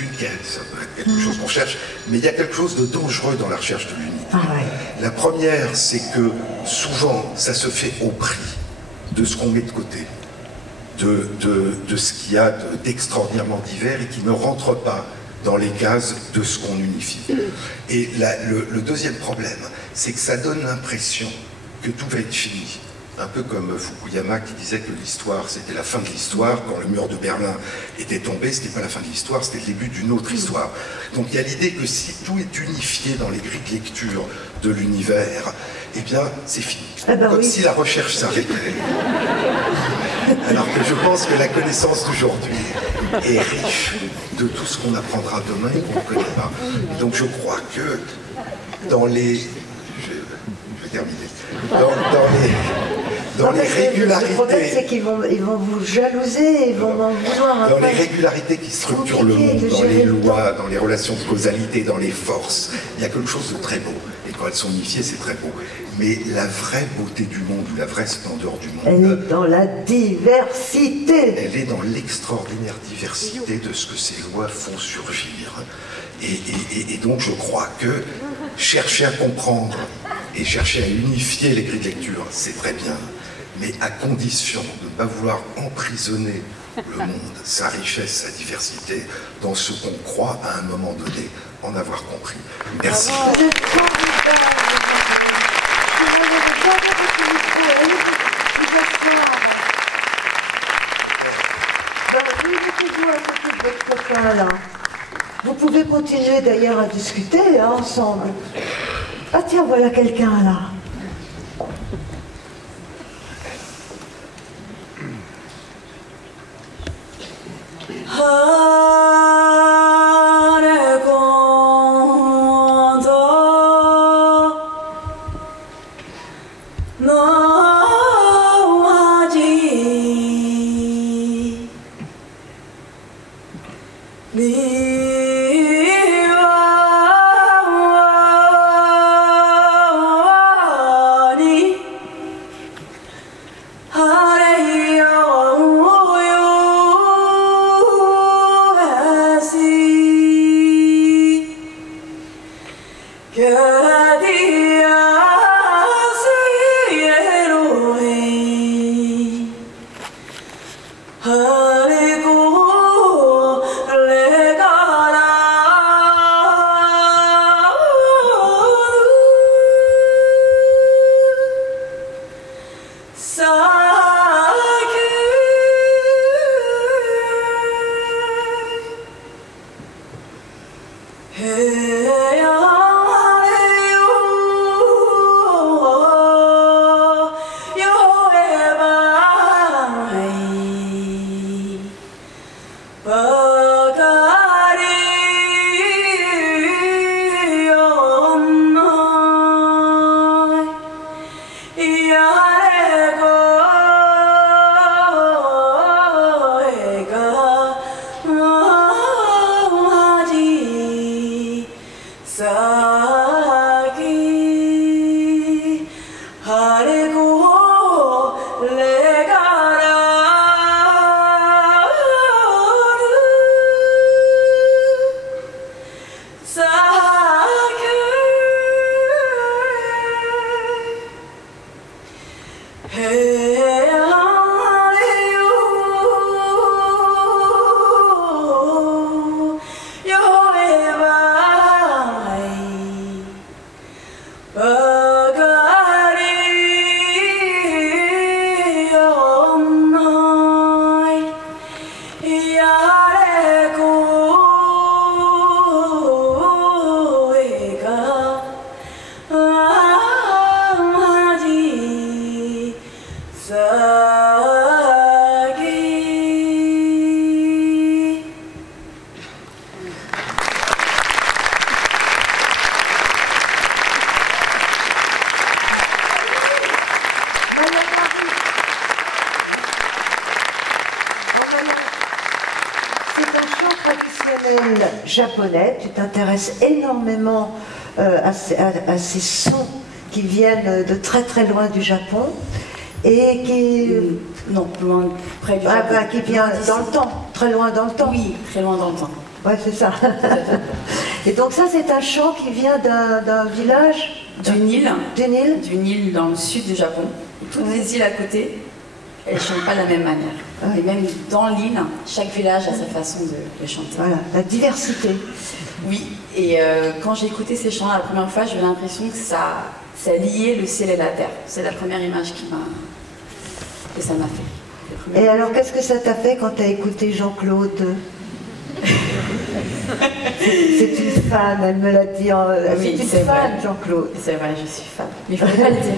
une quête, ça peut être quelque chose qu'on cherche, mais il y a quelque chose de dangereux dans la recherche de l'unité. Ah ouais. La première, c'est que souvent, ça se fait au prix de ce qu'on met de côté, de ce qu'il y a d'extraordinairement divers et qui ne rentre pas dans les cases de ce qu'on unifie. Et le deuxième problème, c'est que ça donne l'impression que tout va être fini. Un peu comme Fukuyama qui disait que l'histoire, c'était la fin de l'histoire. Quand le mur de Berlin était tombé, c'était pas la fin de l'histoire, c'était le début d'une autre histoire. Donc il y a l'idée que si tout est unifié dans les grilles de lecture de l'univers, eh bien, c'est fini. Ah ben comme oui. si la recherche s'arrêtait. Alors que je pense que la connaissance d'aujourd'hui est riche de tout ce qu'on apprendra demain et qu'on ne connaît pas. Et donc je crois que dans les... Je vais terminer. Dans les régularités... Le problème, c'est qu'ils vont vous jalouser, ils vont en vouloir. Dans les régularités qui structurent le monde, dans les lois, dans les relations de causalité, dans les forces, il y a quelque chose de très beau. Et quand elles sont unifiées, c'est très beau. Mais la vraie beauté du monde, ou la vraie splendeur du Elle monde, est dans la diversité. elle est dans l'extraordinaire diversité de ce que ces lois font surgir. Et donc je crois que chercher à comprendre et chercher à unifier les grilles de lecture, c'est très bien, mais à condition de ne pas vouloir emprisonner le monde, sa richesse, sa diversité, dans ce qu'on croit à un moment donné en avoir compris. Merci. Vous êtes formidable. Vous n'avez pas d'opportunité. Allez vous asseoir. Oui, mettez-vous à côté de votre copain là. Vous pouvez continuer d'ailleurs à discuter hein, ensemble. Ah tiens, voilà quelqu'un là. traditionnel japonais, tu t'intéresses énormément à ces sons qui viennent de très très loin du Japon et qui... Non, loin, près du Japon. Qui vient dans le temps, très loin dans le temps. Oui, très loin dans le temps. Ouais, c'est ça. Et donc ça, c'est un chant qui vient d'un village D'une île. D'une île. D'une île dans le sud du Japon. Toutes les îles à côté, elles ne chantent pas de la même manière. Et même dans l'île, chaque village a sa façon de chanter. Voilà, la diversité. Oui, et quand j'ai écouté ces chants la première fois, j'ai eu l'impression que ça liait le ciel et la terre. C'est la première image que ça m'a fait. Et alors, qu'est-ce que ça t'a fait quand tu as écouté Jean-Claude? C'est une fan, elle me l'a dit. Oui, c'est une fan, Jean-Claude. C'est vrai, je suis fan. Mais il ne fallait pas le dire.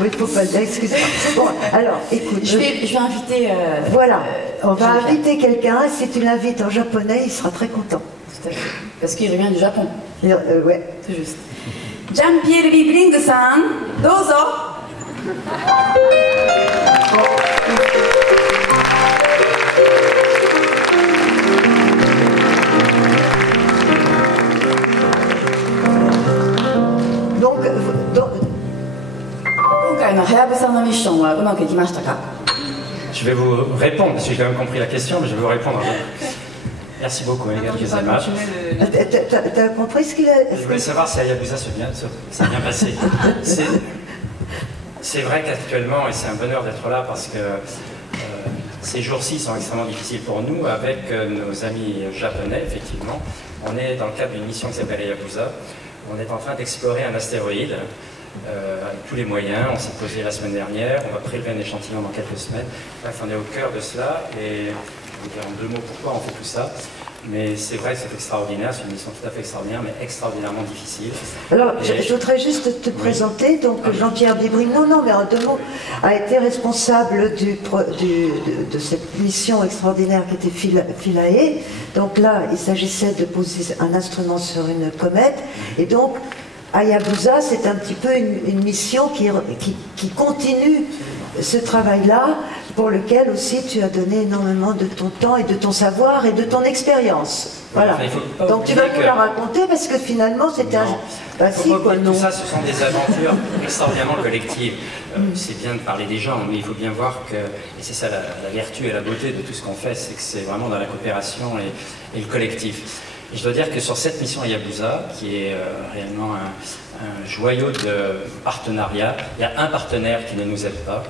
Oui, il ne faut pas le dire, excuse-moi. Bon, alors, écoute. Je vais inviter. Voilà, on va inviter quelqu'un. Si tu l'invites en japonais, il sera très content. Tout à fait. Parce qu'il revient du Japon. Ouais. C'est juste. Jean-Pierre Bibling-san, dozo. Je vais vous répondre, parce que j'ai quand même compris la question, mais je vais vous répondre. Merci beaucoup, Mégane Kizama. T'as compris ce qu'il a... Je voulais savoir si Hayabusa s'est bien passé. C'est vrai qu'actuellement, et c'est un bonheur d'être là, parce que ces jours-ci sont extrêmement difficiles pour nous, avec nos amis japonais, effectivement. On est dans le cadre d'une mission qui s'appelle Hayabusa. On est en train d'explorer un astéroïde. Avec tous les moyens, on s'est posé la semaine dernière, on va prélever un échantillon dans quelques semaines. Bref, on est au cœur de cela et je vais vous dire en 2 mots pourquoi on fait tout ça. Mais c'est vrai que c'est extraordinaire, c'est une mission tout à fait extraordinaire, mais extraordinairement difficile. Alors, je voudrais juste te présenter, donc Jean-Pierre Bibring, non, mais en 2 mots, a été responsable de cette mission extraordinaire qui était Philae. Donc là, il s'agissait de poser un instrument sur une comète, et donc Hayabusa, c'est un petit peu une mission qui continue ce travail-là, pour lequel aussi tu as donné énormément de ton temps et de ton savoir et de ton expérience. Voilà. Donc tu vas nous la raconter parce que finalement c'était un... Bah, si, quoi, non. Tout ça, ce sont des aventures extraordinairement collectives. C'est bien de parler des gens, mais il faut bien voir que, et c'est ça la vertu et la beauté de tout ce qu'on fait, c'est que c'est vraiment dans la coopération et le collectif. Et je dois dire que sur cette mission Hayabusa, qui est réellement un joyau de partenariat, il y a un partenaire qui ne nous aide pas,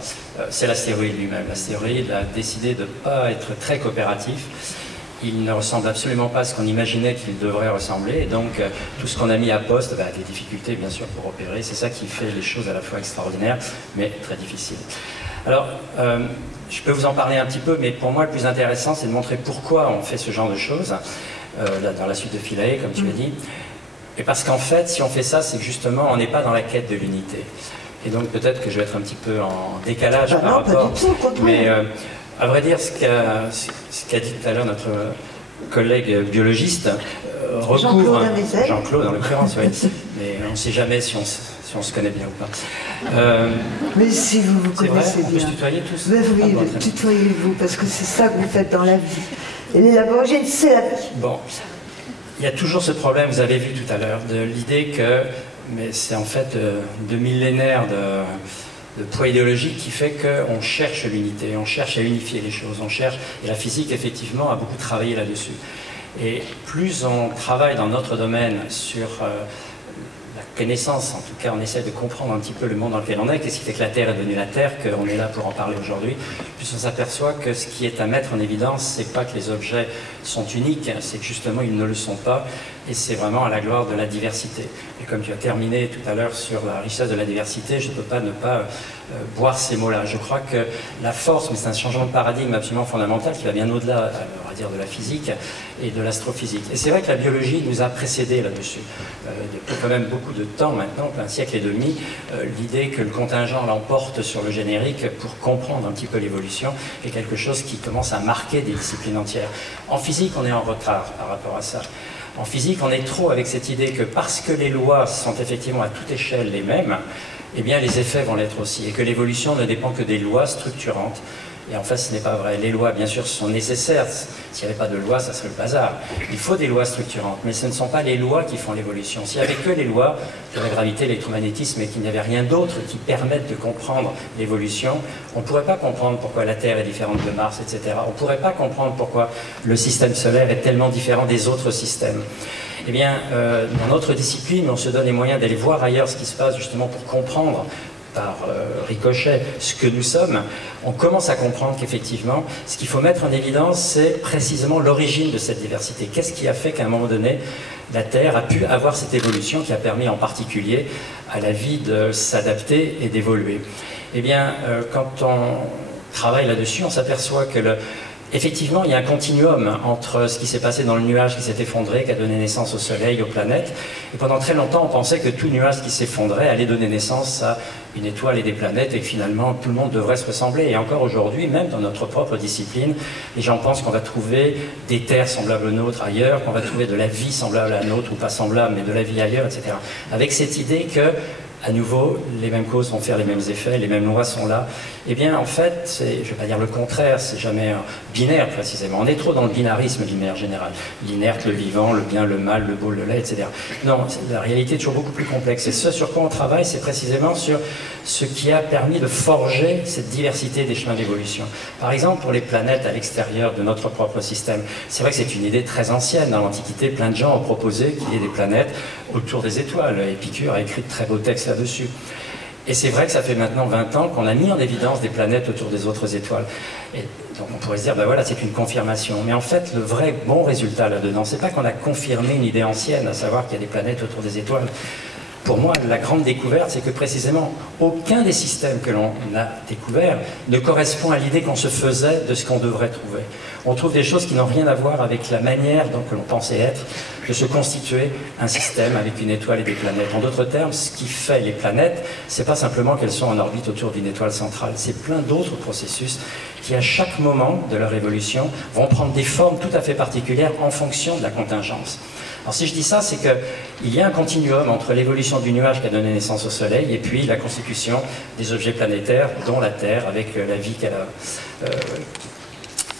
c'est l'astéroïde lui-même. L'astéroïde a décidé de ne pas être très coopératif. Il ne ressemble absolument pas à ce qu'on imaginait qu'il devrait ressembler. Et donc, tout ce qu'on a mis à poste a des difficultés, bien sûr, pour opérer. C'est ça qui fait les choses à la fois extraordinaires, mais très difficiles. Alors, je peux vous en parler un petit peu, mais pour moi, le plus intéressant, c'est de montrer pourquoi on fait ce genre de choses. Dans la suite de Philae, comme tu l'as dit. Et parce qu'en fait, si on fait ça, c'est que justement, on n'est pas dans la quête de l'unité. Et donc peut-être que je vais être un petit peu en décalage par rapport... Mais à vrai dire, ce qu'a dit tout à l'heure notre collègue biologiste recouvre... Jean-Claude, en l'occurrence, oui. Mais on ne sait jamais si on se connaît bien ou pas. Mais si vous vous connaissez bien. On peut se tutoyer tous. Mais oui, tutoyez-vous, parce que c'est ça que vous faites dans la vie. Et l'aborigène, c'est la vie. Bon, il y a toujours ce problème, vous avez vu tout à l'heure, de l'idée que, mais c'est en fait de millénaires de poids idéologique qui fait qu'on cherche l'unité, on cherche à unifier les choses, on cherche, et la physique effectivement a beaucoup travaillé là-dessus. Et plus on travaille dans notre domaine sur la connaissance, en tout cas on essaie de comprendre un petit peu le monde dans lequel on est, qu'est-ce qui fait que la Terre est devenue la Terre, qu'on est là pour en parler aujourd'hui, plus on s'aperçoit que ce qui est à mettre en évidence, c'est pas que les objets sont uniques, c'est que justement ils ne le sont pas, et c'est vraiment à la gloire de la diversité. Et comme tu as terminé tout à l'heure sur la richesse de la diversité, je ne peux pas ne pas boire ces mots-là. Je crois que la force, mais c'est un changement de paradigme absolument fondamental qui va bien au-delà, on va dire, de la physique et de l'astrophysique. Et c'est vrai que la biologie nous a précédés là-dessus. Depuis quand même beaucoup de temps maintenant, un siècle et demi, l'idée que le contingent l'emporte sur le générique pour comprendre un petit peu l'évolution est quelque chose qui commence à marquer des disciplines entières. En physique, on est en retard par rapport à ça. En physique, on est trop avec cette idée que parce que les lois sont effectivement à toute échelle les mêmes, eh bien les effets vont l'être aussi, et que l'évolution ne dépend que des lois structurantes Et en fait, ce n'est pas vrai. Les lois, bien sûr, sont nécessaires. S'il n'y avait pas de loi, ça serait le bazar. Il faut des lois structurantes, mais ce ne sont pas les lois qui font l'évolution. S'il n'y avait que les lois de la gravité, l'électromagnétisme, et qu'il n'y avait rien d'autre qui permette de comprendre l'évolution, on ne pourrait pas comprendre pourquoi la Terre est différente de Mars, etc. On ne pourrait pas comprendre pourquoi le système solaire est tellement différent des autres systèmes. Eh bien, dans notre discipline, on se donne les moyens d'aller voir ailleurs ce qui se passe, justement pour comprendre par ricochet ce que nous sommes. On commence à comprendre qu'effectivement, ce qu'il faut mettre en évidence, c'est précisément l'origine de cette diversité. Qu'est-ce qui a fait qu'à un moment donné, la Terre a pu avoir cette évolution qui a permis en particulier à la vie de s'adapter et d'évoluer? Eh bien, quand on travaille là-dessus, on s'aperçoit que effectivement, il y a un continuum entre ce qui s'est passé dans le nuage qui s'est effondré, qui a donné naissance au Soleil, aux planètes. Et pendant très longtemps, on pensait que tout nuage qui s'effondrait allait donner naissance à une étoile et des planètes, et que finalement, tout le monde devrait se ressembler. Et encore aujourd'hui, même dans notre propre discipline, les gens pensent qu'on va trouver des terres semblables aux nôtres ailleurs, qu'on va trouver de la vie semblable à la nôtre, ou pas semblable, mais de la vie ailleurs, etc. Avec cette idée que, à nouveau, les mêmes causes vont faire les mêmes effets, les mêmes lois sont là. Eh bien, en fait, je ne vais pas dire le contraire, c'est jamais binaire précisément. On est trop dans le binarisme linéaire général. L'inerte, le vivant, le bien, le mal, le beau, le laid, etc. Non, la réalité est toujours beaucoup plus complexe. Et ce sur quoi on travaille, c'est précisément sur ce qui a permis de forger cette diversité des chemins d'évolution. Par exemple, pour les planètes à l'extérieur de notre propre système, c'est vrai que c'est une idée très ancienne. Dans l'Antiquité, plein de gens ont proposé qu'il y ait des planètes autour des étoiles. Épicure a écrit de très beaux textes là-dessus. Et c'est vrai que ça fait maintenant 20 ans qu'on a mis en évidence des planètes autour des autres étoiles. Et donc on pourrait se dire, ben voilà, c'est une confirmation. Mais en fait, le vrai bon résultat là-dedans, c'est pas qu'on a confirmé une idée ancienne, à savoir qu'il y a des planètes autour des étoiles. Pour moi, la grande découverte, c'est que précisément, aucun des systèmes que l'on a découverts ne correspond à l'idée qu'on se faisait de ce qu'on devrait trouver. On trouve des choses qui n'ont rien à voir avec la manière dont l'on pensait être, de se constituer un système avec une étoile et des planètes. En d'autres termes, ce qui fait les planètes, c'est pas simplement qu'elles sont en orbite autour d'une étoile centrale, c'est plein d'autres processus qui, à chaque moment de leur évolution, vont prendre des formes tout à fait particulières en fonction de la contingence. Alors si je dis ça, c'est qu'il y a un continuum entre l'évolution du nuage qui a donné naissance au Soleil et puis la constitution des objets planétaires, dont la Terre, avec la vie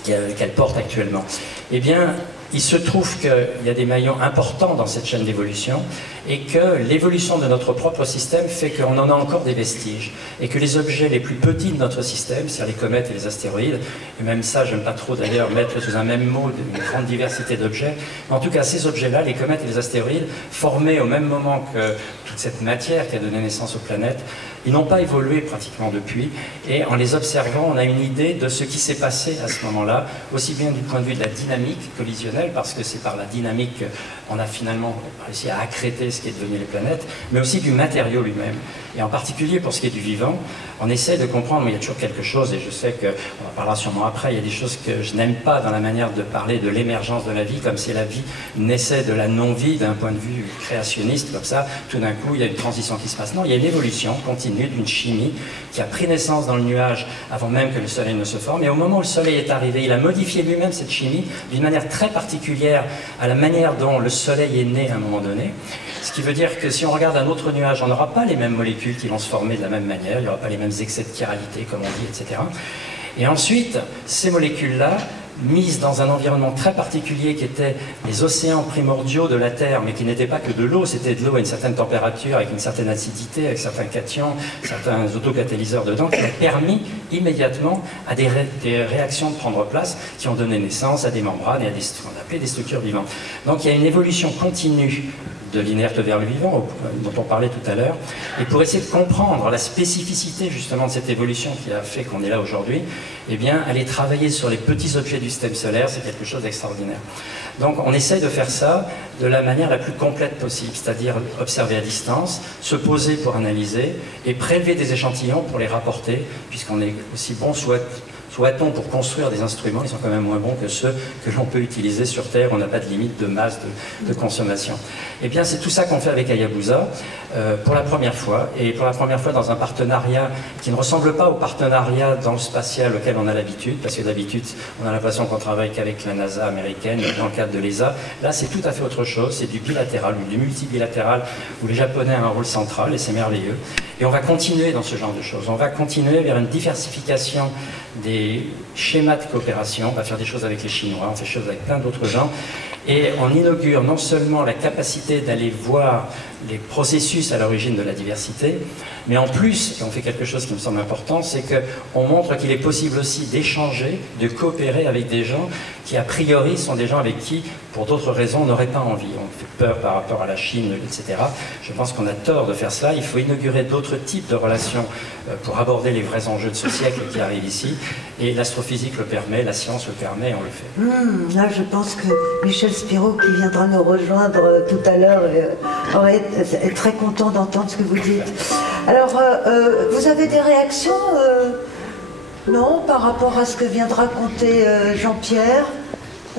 qu'elle porte actuellement. Eh bien, il se trouve qu'il y a des maillons importants dans cette chaîne d'évolution et que l'évolution de notre propre système fait qu'on en a encore des vestiges et que les objets les plus petits de notre système, c'est-à-dire les comètes et les astéroïdes, et même ça, j'aime pas trop d'ailleurs mettre sous un même mot une grande diversité d'objets, mais en tout cas ces objets-là, les comètes et les astéroïdes, formés au même moment que toute cette matière qui a donné naissance aux planètes, ils n'ont pas évolué pratiquement depuis, et en les observant, on a une idée de ce qui s'est passé à ce moment-là, aussi bien du point de vue de la dynamique collisionnelle, parce que c'est par la dynamique qu'on a finalement réussi à accréter ce qui est devenu les planètes, mais aussi du matériau lui-même. Et en particulier pour ce qui est du vivant, on essaie de comprendre, mais il y a toujours quelque chose, et je sais qu'on en parlera sûrement après, il y a des choses que je n'aime pas dans la manière de parler de l'émergence de la vie, comme si la vie naissait de la non-vie d'un point de vue créationniste, comme ça, tout d'un coup, il y a une transition qui se passe. Non, il y a une évolution continue d'une chimie qui a pris naissance dans le nuage avant même que le Soleil ne se forme, et au moment où le Soleil est arrivé, il a modifié lui-même cette chimie d'une manière très particulière à la manière dont le Soleil est né à un moment donné. Ce qui veut dire que si on regarde un autre nuage, on n'aura pas les mêmes molécules qui vont se former de la même manière, il n'y aura pas les mêmes excès de chiralité, comme on dit, etc. Et ensuite, ces molécules-là, mises dans un environnement très particulier qui était les océans primordiaux de la Terre, mais qui n'étaient pas que de l'eau, c'était de l'eau à une certaine température, avec une certaine acidité, avec certains cations, certains autocatalyseurs dedans, qui ont permis immédiatement à des réactions de prendre place, qui ont donné naissance à des membranes et à ce qu'on appelait des structures vivantes. Donc il y a une évolution continue de l'inerte vers le vivant, dont on parlait tout à l'heure, et pour essayer de comprendre la spécificité justement de cette évolution qui a fait qu'on est là aujourd'hui, eh bien, aller travailler sur les petits objets du système solaire, c'est quelque chose d'extraordinaire. Donc on essaye de faire ça de la manière la plus complète possible, c'est-à-dire observer à distance, se poser pour analyser, et prélever des échantillons pour les rapporter, puisqu'on est aussi bon soit-on pour construire des instruments, ils sont quand même moins bons que ceux que l'on peut utiliser sur Terre, on n'a pas de limite de masse de consommation. Eh bien, c'est tout ça qu'on fait avec Hayabusa pour la première fois, et pour la première fois dans un partenariat qui ne ressemble pas au partenariat dans le spatial auquel on a l'habitude, parce que d'habitude, on a l'impression qu'on travaille qu'avec la NASA américaine, dans le cadre de l'ESA. Là, c'est tout à fait autre chose, c'est du bilatéral, ou du multibilatéral, où les Japonais ont un rôle central, et c'est merveilleux. Et on va continuer dans ce genre de choses. On va continuer vers une diversification des des schémas de coopération, on va faire des choses avec les Chinois, on fait des choses avec plein d'autres gens, et on inaugure non seulement la capacité d'aller voir les processus à l'origine de la diversité, mais en plus, et on fait quelque chose qui me semble important, c'est qu'on montre qu'il est possible aussi d'échanger, de coopérer avec des gens qui a priori sont des gens avec qui, pour d'autres raisons, on n'aurait pas envie. On fait peur par rapport à la Chine, etc. Je pense qu'on a tort de faire cela. Il faut inaugurer d'autres types de relations pour aborder les vrais enjeux de ce siècle qui arrivent ici. Et l'astrophysique le permet, la science le permet, et on le fait. Là, je pense que Michel Spiro, qui viendra nous rejoindre tout à l'heure, est très content d'entendre ce que vous dites. Alors, vous avez des réactions non, par rapport à ce que vient de raconter Jean-Pierre?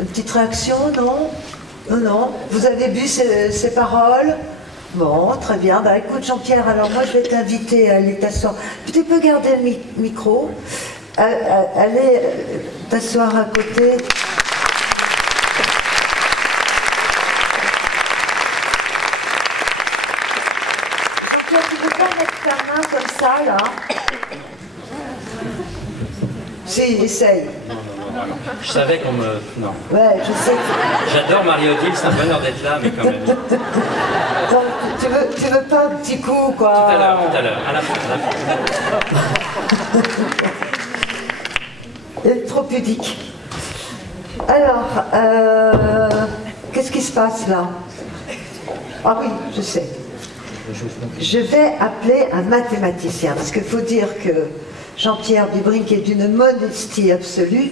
Une petite réaction, non? Non. Vous avez bu ces paroles? Bon, très bien. Bah, écoute, Jean-Pierre, alors moi, je vais t'inviter à aller t'asseoir. Tu peux garder le micro. Allez t'asseoir à côté. Jean-Pierre, tu ne peux pas mettre ta main comme ça, là? Si, essaye. Non. Je savais qu'on me... Non. Ouais, je sais. J'adore Marie-Odile, c'est un bonheur d'être là, mais quand même. Donc, tu veux pas un petit coup, quoi? Tout à l'heure, à la fin. Il est trop pudique. Alors, qu'est-ce qui se passe là? Ah oui, je sais. Je vais appeler un mathématicien, parce qu'il faut dire que Jean-Pierre Bibring, qui est d'une modestie absolue,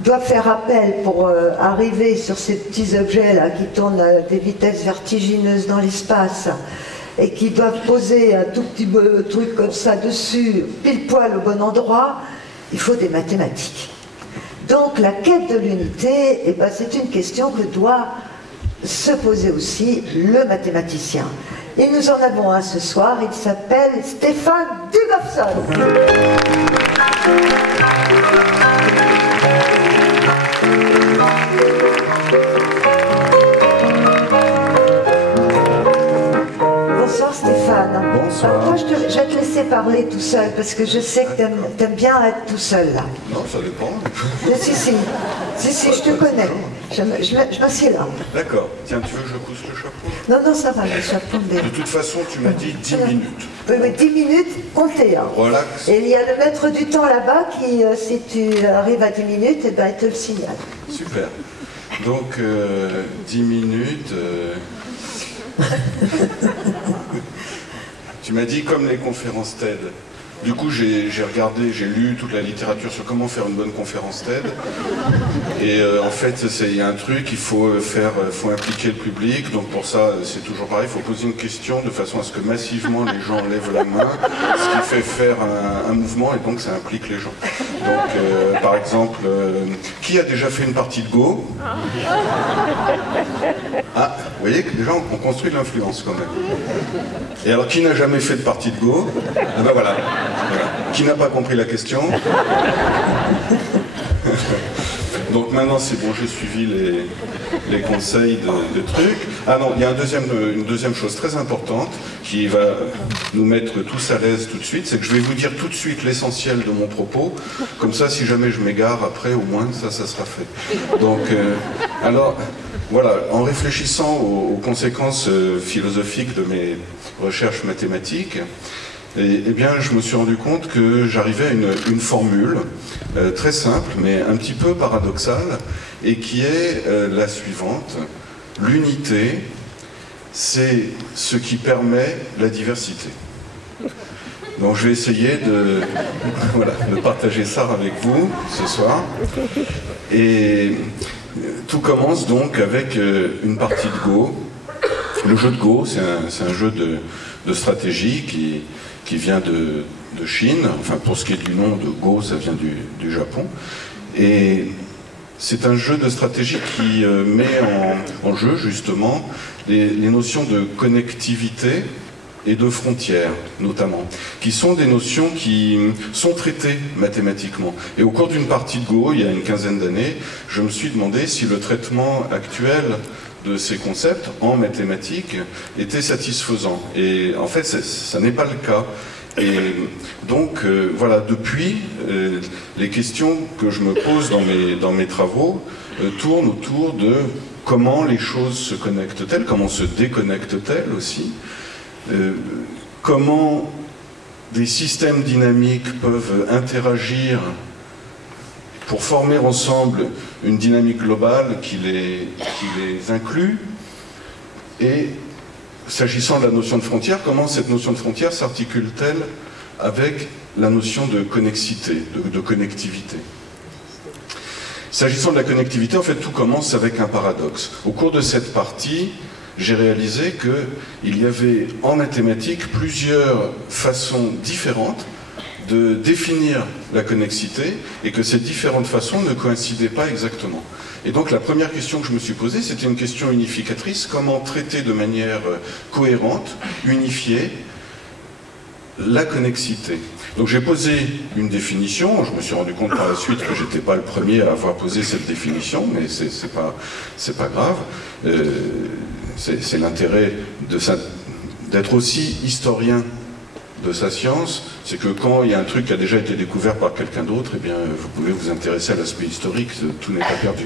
doit faire appel pour arriver sur ces petits objets-là qui tournent à des vitesses vertigineuses dans l'espace et qui doivent poser un tout petit truc comme ça dessus, pile poil au bon endroit. Il faut des mathématiques. Donc la quête de l'unité, eh ben, c'est une question que doit se poser aussi le mathématicien. Et nous en avons un ce soir, il s'appelle Stéphane Dugofson. Bonsoir Stéphane. Bonsoir. Alors, moi je vais te laisser parler tout seul parce que je sais que t'aimes bien être tout seul là. Non, ça dépend. Si, je te connais. Je m'assieds là. D'accord. Tiens, tu veux que je pousse le chapeau? Non, ça va, le chapeau. De toute façon, tu m'as dit 10 minutes. Oui, mais 10 minutes, comptez. Hein. Relax. Et il y a le maître du temps là-bas qui, si tu arrives à 10 minutes, eh ben, il te le signale. Super. Donc, 10 minutes... Tu m'as dit comme les conférences TED. Du coup, j'ai regardé, j'ai lu toute la littérature sur comment faire une bonne conférence TED. Et en fait, il y a un truc, il faut impliquer le public. Donc pour ça, c'est toujours pareil, il faut poser une question de façon à ce que massivement les gens lèvent la main, ce qui fait faire un mouvement et donc ça implique les gens. Donc, par exemple, qui a déjà fait une partie de Go? Ah, vous voyez que déjà on construit de l'influence quand même. Et alors, qui n'a jamais fait de partie de Go? Eh ben voilà. Qui n'a pas compris la question? Donc maintenant c'est bon, j'ai suivi les conseils de trucs. Ah non, il y a une deuxième chose très importante qui va nous mettre tous à l'aise tout de suite, c'est que je vais vous dire tout de suite l'essentiel de mon propos, comme ça si jamais je m'égare après, au moins ça sera fait. Donc, alors, voilà, en réfléchissant aux conséquences philosophiques de mes recherches mathématiques, eh bien, je me suis rendu compte que j'arrivais à une formule très simple, mais un petit peu paradoxale, et qui est la suivante. L'unité, c'est ce qui permet la diversité. Donc je vais essayer de partager ça avec vous ce soir. Et tout commence donc avec une partie de Go. Le jeu de Go, c'est un jeu de stratégie qui vient de Chine. Enfin, pour ce qui est du nom de Go, ça vient du Japon. Et c'est un jeu de stratégie qui met en jeu justement les notions de connectivité et de frontières, notamment, qui sont des notions qui sont traitées mathématiquement. Et au cours d'une partie de Go, il y a une quinzaine d'années, je me suis demandé si le traitement actuel de ces concepts en mathématiques était satisfaisant. Et en fait, ça n'est pas le cas. Et donc, voilà, depuis, les questions que je me pose dans mes travaux tournent autour de comment les choses se connectent-elles, comment se déconnectent-elles aussi, comment des systèmes dynamiques peuvent interagir pour former ensemble une dynamique globale qui les inclut, et s'agissant de la notion de frontière, comment cette notion de frontière s'articule-t-elle avec la notion de connexité, de connectivité. S'agissant de la connectivité, en fait, tout commence avec un paradoxe. Au cours de cette partie, j'ai réalisé qu'il y avait en mathématiques plusieurs façons différentes de définir la connexité et que ces différentes façons ne coïncidaient pas exactement. Et donc la première question que je me suis posée, c'était une question unificatrice: comment traiter de manière cohérente, unifiée, la connexité. Donc j'ai posé une définition, je me suis rendu compte par la suite que je n'étais pas le premier à avoir posé cette définition, mais c'est pas grave. C'est l'intérêt d'être aussi historien de sa science, c'est que quand il y a un truc qui a déjà été découvert par quelqu'un d'autre, eh bien, vous pouvez vous intéresser à l'aspect historique, tout n'est pas perdu.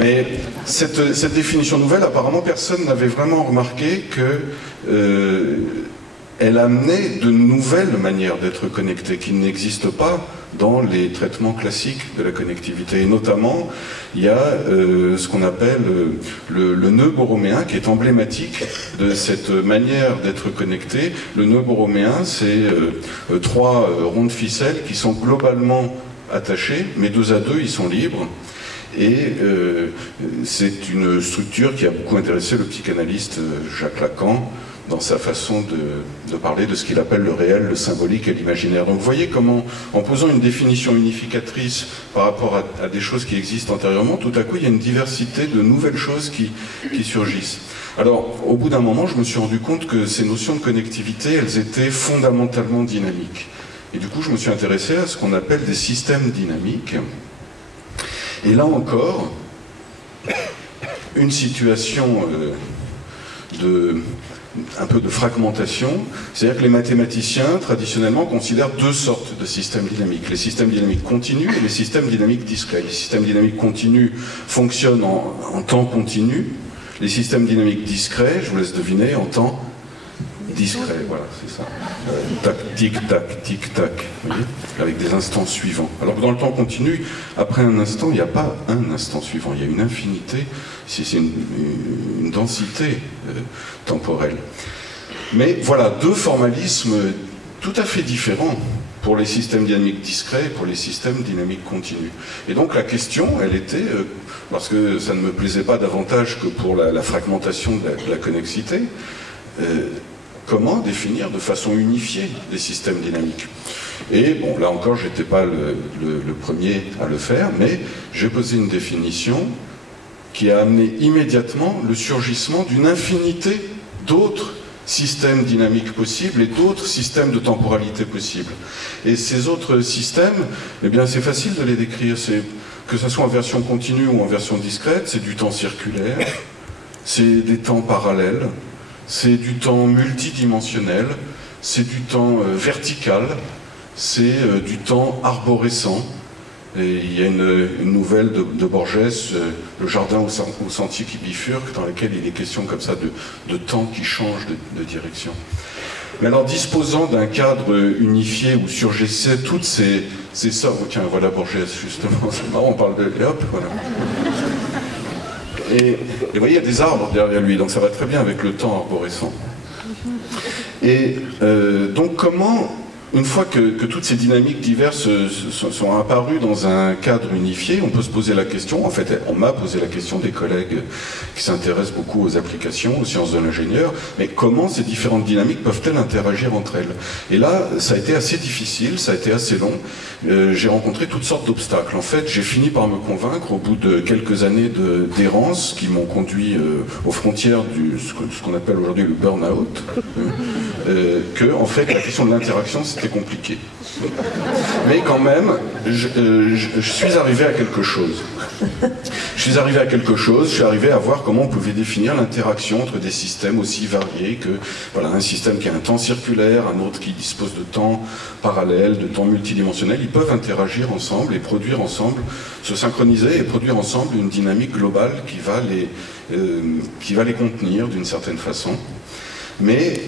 Mais cette définition nouvelle, apparemment, personne n'avait vraiment remarqué que elle amenait de nouvelles manières d'être connecté, qui n'existent pas dans les traitements classiques de la connectivité. Et notamment, il y a ce qu'on appelle le nœud borroméen, qui est emblématique de cette manière d'être connecté. Le nœud borroméen, c'est 3 ronds de ficelle qui sont globalement attachés, mais 2 à 2, ils sont libres. Et c'est une structure qui a beaucoup intéressé le psychanalyste Jacques Lacan dans sa façon de parler de ce qu'il appelle le réel, le symbolique et l'imaginaire. Donc vous voyez comment, en posant une définition unificatrice par rapport à des choses qui existent antérieurement, tout à coup il y a une diversité de nouvelles choses qui surgissent. Alors, au bout d'un moment, je me suis rendu compte que ces notions de connectivité, elles étaient fondamentalement dynamiques. Et du coup, je me suis intéressé à ce qu'on appelle des systèmes dynamiques. Et là encore, une situation un peu de fragmentation, c'est-à-dire que les mathématiciens, traditionnellement, considèrent 2 sortes de systèmes dynamiques. Les systèmes dynamiques continus et les systèmes dynamiques discrets. Les systèmes dynamiques continus fonctionnent en temps continu. Les systèmes dynamiques discrets, je vous laisse deviner, en temps discret, voilà, c'est ça. Tac, tic, tac, tic, tac, avec des instants suivants. Alors que dans le temps continu, après un instant, il n'y a pas un instant suivant, il y a une infinité, c'est une densité temporelle. Mais voilà, 2 formalismes tout à fait différents pour les systèmes dynamiques discrets et pour les systèmes dynamiques continus. Et donc la question, elle était, parce que ça ne me plaisait pas davantage que pour la fragmentation de la connexité, comment définir de façon unifiée des systèmes dynamiques. Et bon, là encore, je n'étais pas le premier à le faire, mais j'ai posé une définition qui a amené immédiatement le surgissement d'une infinité d'autres systèmes dynamiques possibles et d'autres systèmes de temporalité possibles. Et ces autres systèmes, eh bien, c'est facile de les décrire. Que ce soit en version continue ou en version discrète, c'est du temps circulaire, c'est des temps parallèles, c'est du temps multidimensionnel, c'est du temps vertical, c'est du temps arborescent. Et il y a une nouvelle de Borges, Le jardin au sentier qui bifurque, dans laquelle il est question comme ça de temps qui change de direction. Mais alors, disposant d'un cadre unifié où surgissaient toutes ces sortes... Tiens, voilà Borges, justement, c'est marrant, on parle de... Et hop, voilà. Et vous voyez, il y a des arbres derrière lui, donc ça va très bien avec le temps arborescent. Et donc comment, une fois que toutes ces dynamiques diverses sont apparues dans un cadre unifié, on peut se poser la question, en fait on m'a posé la question, des collègues qui s'intéressent beaucoup aux applications, aux sciences de l'ingénieur, mais comment ces différentes dynamiques peuvent-elles interagir entre elles? Et là, ça a été assez difficile, ça a été assez long, j'ai rencontré toutes sortes d'obstacles. En fait, j'ai fini par me convaincre, au bout de quelques années d'errance, qui m'ont conduit aux frontières de ce qu'on appelle aujourd'hui le burn-out, que en fait la question de l'interaction, c'était c'était compliqué. Mais quand même, je suis arrivé à quelque chose. Je suis arrivé à voir comment on pouvait définir l'interaction entre des systèmes aussi variés que, voilà, un système qui a un temps circulaire, un autre qui dispose de temps parallèle, de temps multidimensionnel. Ils peuvent interagir ensemble et produire ensemble, se synchroniser et produire ensemble une dynamique globale qui va les contenir d'une certaine façon. Mais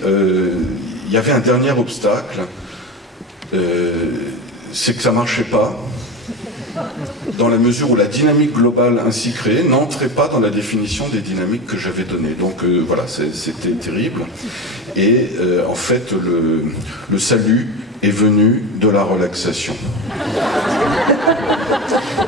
il y avait un dernier obstacle, c'est que ça ne marchait pas, dans la mesure où la dynamique globale ainsi créée n'entrait pas dans la définition des dynamiques que j'avais données. Donc voilà, c'était terrible. Et en fait, le salut est venu de la relaxation.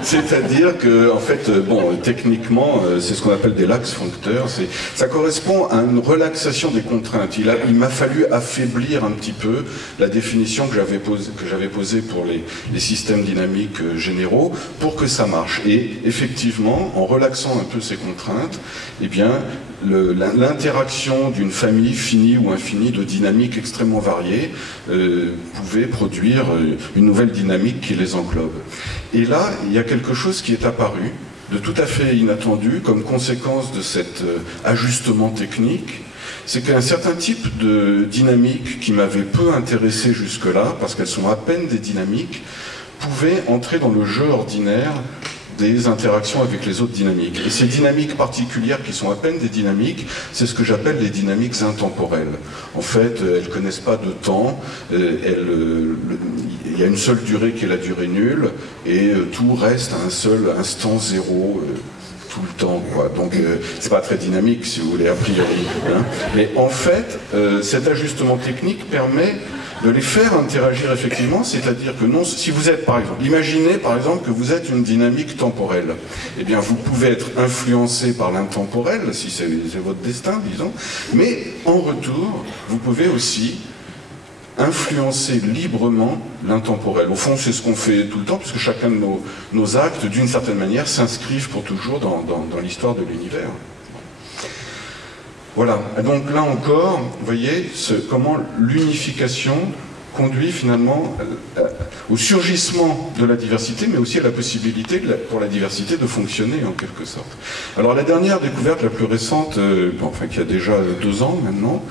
C'est-à-dire que, en fait, bon, techniquement, c'est ce qu'on appelle des lax functeurs. Ça correspond à une relaxation des contraintes. Il m'a fallu affaiblir un petit peu la définition que j'avais posée pour les systèmes dynamiques généraux pour que ça marche. Et effectivement, en relaxant un peu ces contraintes, eh bien, l'interaction d'une famille finie ou infinie de dynamiques extrêmement variées pouvait produire une nouvelle dynamique qui les englobe. Et là, il y a quelque chose qui est apparu de tout à fait inattendu comme conséquence de cet ajustement technique, c'est qu'un certain type de dynamique qui m'avait peu intéressé jusque-là, parce qu'elles sont à peine des dynamiques, pouvait entrer dans le jeu ordinaire des interactions avec les autres dynamiques. Et ces dynamiques particulières qui sont à peine des dynamiques, c'est ce que j'appelle les dynamiques intemporelles. En fait, elles ne connaissent pas de temps, il y a une seule durée qui est la durée nulle, et tout reste à un seul instant zéro, tout le temps, quoi. Donc c'est pas très dynamique, si vous voulez, a priori. Hein. Mais en fait, cet ajustement technique permet de les faire interagir effectivement, c'est-à-dire que non, si vous êtes par exemple, imaginez par exemple que vous êtes une dynamique temporelle, eh bien vous pouvez être influencé par l'intemporel, si c'est votre destin, disons, mais en retour, vous pouvez aussi influencer librement l'intemporel. Au fond, c'est ce qu'on fait tout le temps, puisque chacun de nos actes, d'une certaine manière, s'inscrivent pour toujours dans l'histoire de l'univers. Voilà, donc là encore, vous voyez comment l'unification conduit finalement au surgissement de la diversité, mais aussi à la possibilité pour la diversité de fonctionner en quelque sorte. Alors la dernière découverte, la plus récente, enfin qui a déjà 2 ans maintenant,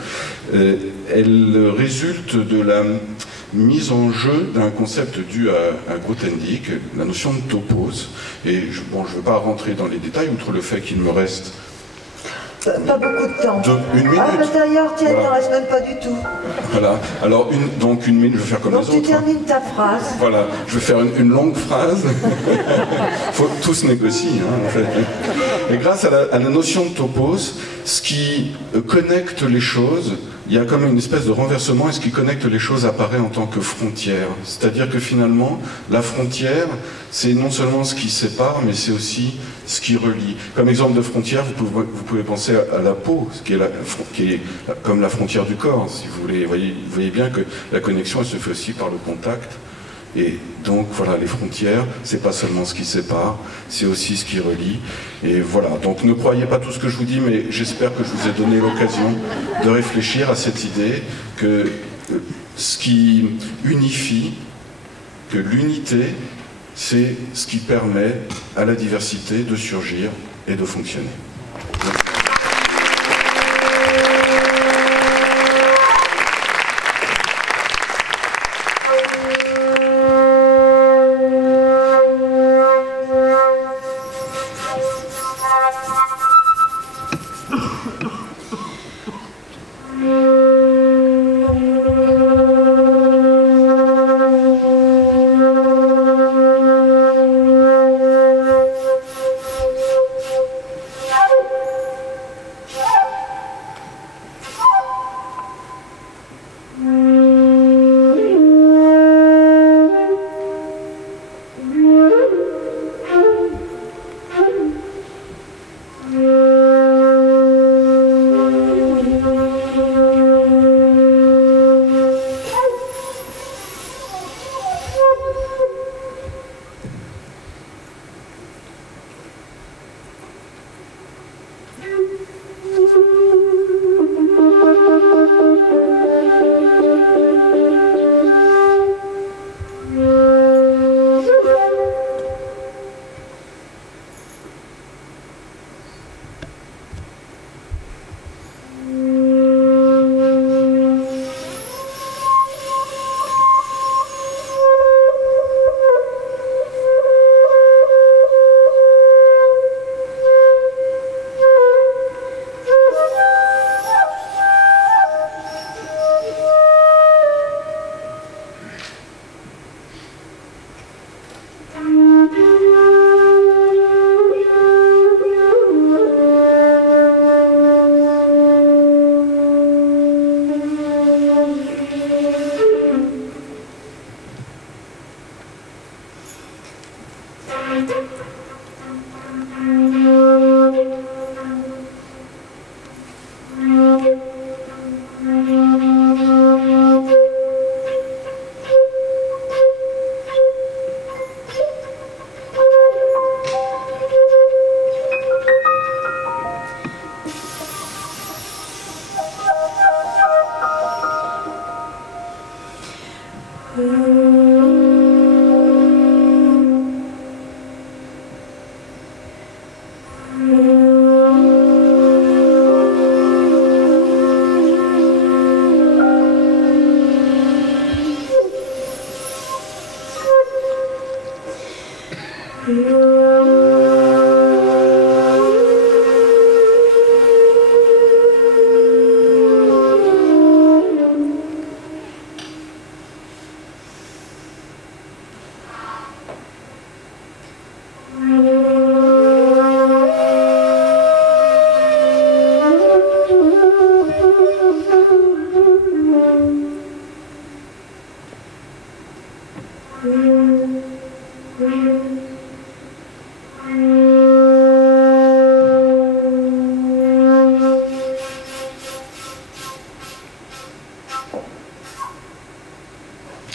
elle résulte de la mise en jeu d'un concept dû à Grothendieck, la notion de topos. Et bon, je ne veux pas rentrer dans les détails, outre le fait qu'il me reste pas beaucoup de temps. Une minute. À l'intérieur, tiens, Voilà. il n'en reste même pas du tout. Voilà. Alors, donc une minute, je vais faire comme Donc les tu autres. termines ta phrase. Voilà. Je vais faire une longue phrase. Faut tous négocier, hein, en fait. Et grâce à la notion de topos, ce qui connecte les choses, il y a comme une espèce de renversement, et ce qui connecte les choses apparaît en tant que frontière. C'est-à-dire que finalement, la frontière, c'est non seulement ce qui sépare, mais c'est aussi ce qui relie. Comme exemple de frontière, vous pouvez penser à la peau, qui est comme la frontière du corps, si vous voulez. Vous voyez bien que la connexion, elle se fait aussi par le contact. Et donc voilà, les frontières, c'est pas seulement ce qui sépare, c'est aussi ce qui relie. Et voilà, donc ne croyez pas tout ce que je vous dis, mais j'espère que je vous ai donné l'occasion de réfléchir à cette idée que ce qui unifie, que l'unité, c'est ce qui permet à la diversité de surgir et de fonctionner.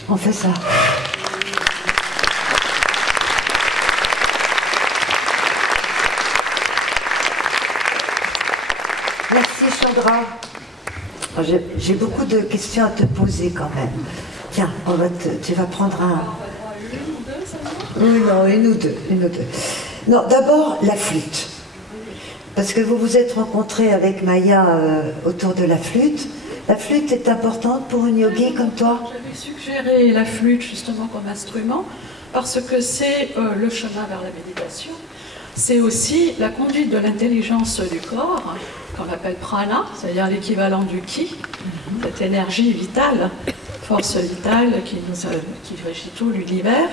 On fait ça. Merci Chandra. J'ai beaucoup de questions à te poser quand même. Tiens, tu vas prendre un... Oui, non, une ou deux. Non, d'abord la flûte. Parce que vous vous êtes rencontrés avec Maya autour de la flûte. La flûte est importante pour une yogi comme toi? J'avais suggéré la flûte justement comme instrument parce que c'est le chemin vers la méditation. C'est aussi la conduite de l'intelligence du corps, qu'on appelle prana, c'est-à-dire l'équivalent du ki, cette énergie vitale, force vitale qui régit tout l'univers,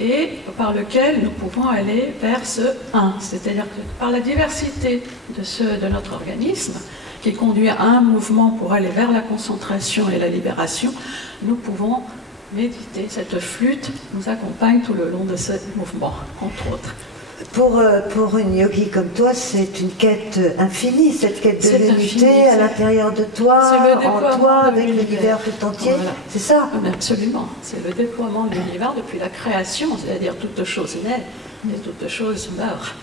et par lequel nous pouvons aller vers ce un. C'est-à-dire que par la diversité de notre organisme, qui conduit à un mouvement pour aller vers la concentration et la libération, nous pouvons méditer. Cette flûte nous accompagne tout le long de ce mouvement, entre autres. Pour une yogi comme toi, c'est une quête infinie, cette quête de l'unité à l'intérieur de toi, en toi, avec l'univers tout entier. Voilà. C'est ça? Absolument. C'est le déploiement de l'univers depuis la création, c'est-à-dire toute chose naît et toute chose meurt.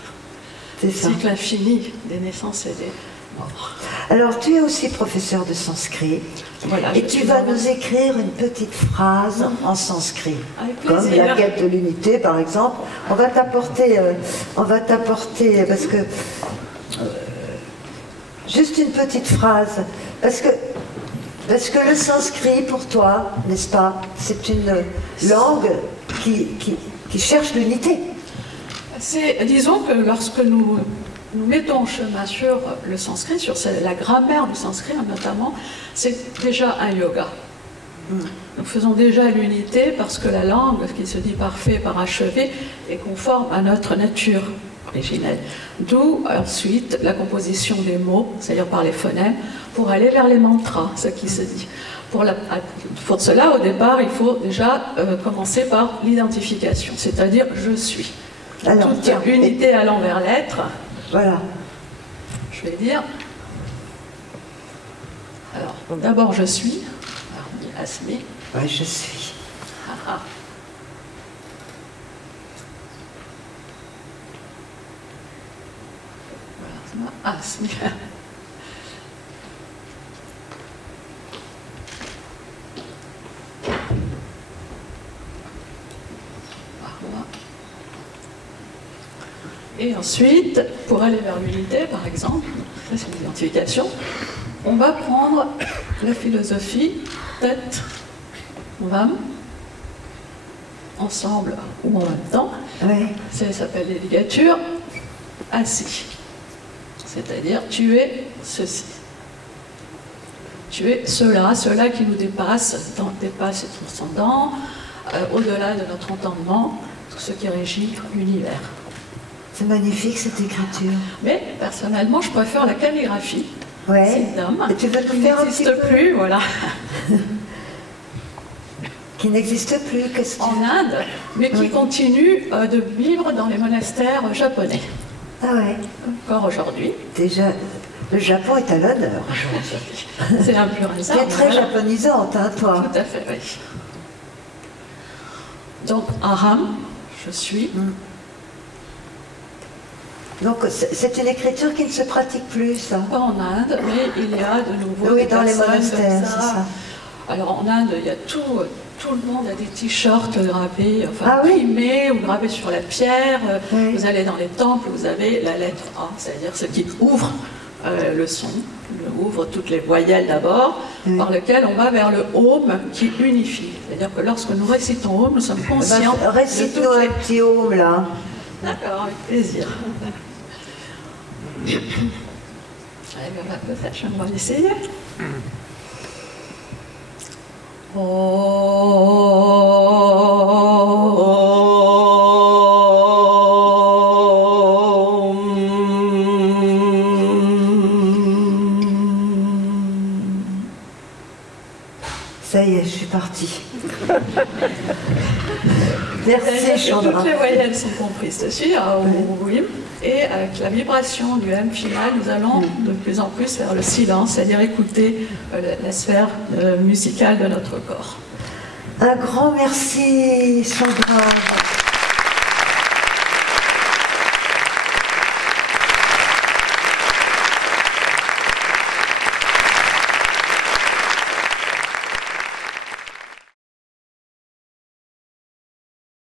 C'est ça. Cycle infini des naissances et des morts. Alors, tu es aussi professeur de sanskrit. Voilà, et tu vas nous écrire une petite phrase en sanskrit, comme la quête de l'unité, par exemple. On va t'apporter, parce que juste une petite phrase, parce que le sanskrit pour toi, n'est-ce pas, c'est une langue qui cherche l'unité. Disons que lorsque nous mettons en chemin sur le sanskrit, sur la grammaire du sanskrit notamment, c'est déjà un yoga. Nous faisons déjà l'unité parce que la langue, qui se dit parfait, parachevé, est conforme à notre nature originelle. D'où ensuite la composition des mots, c'est-à-dire par les phonèmes, pour aller vers les mantras, ce qui se dit. Pour cela, au départ, il faut déjà commencer par l'identification, c'est-à-dire « je suis ». Toute unité allant vers l'être. Voilà. Je vais dire. Alors, d'abord, je suis. Alors, on dit Asmi. Oui, je suis. Ah. Voilà, Asmi. Et ensuite, pour aller vers l'unité, par exemple, ça c'est l'identification, on va prendre la philosophie tête, vam, ensemble ou en même temps. Oui. Ça s'appelle les ligatures, assis. C'est-à-dire, tu es ceci. Tu es cela qui nous dépasse et transcendant, au-delà de notre entendement, tout ce qui régit l'univers. C'est magnifique cette écriture. Mais personnellement, je préfère la calligraphie. Ouais. C'est une dame et tu veux qui n'existe plus, voilà. Qui n'existe plus, qu'est-ce que en Inde, mais qui continue de vivre dans les monastères japonais. Ah ouais. Encore aujourd'hui. Déjà, le Japon est à l'honneur aujourd'hui. C'est un pur hasard. Tu es très japonisante, hein, toi. Tout à fait, oui. Donc, Aham, je suis. Donc c'est une écriture qui ne se pratique plus, ça. Pas en Inde, mais il y a de nouveau des dans les monastères, c'est ça. Alors en Inde, il y a tout le monde a des t-shirts gravés, enfin imprimés ou gravés sur la pierre. Oui. Vous allez dans les temples, vous avez la lettre A, c'est-à-dire ce qui ouvre le son, ouvre toutes les voyelles d'abord, par lequel on va vers le Om qui unifie. C'est-à-dire que lorsque nous récitons Om, nous sommes conscients. Récite-nous un petit Om là. D'accord, avec plaisir. Allez, on va l'essayer. Ça y est, je suis partie. Merci, Chandra. Toutes les voyelles sont comprises dessus, et avec la vibration du M final, nous allons de plus en plus vers le silence, c'est-à-dire écouter la sphère musicale de notre corps. Un grand merci, Sandra.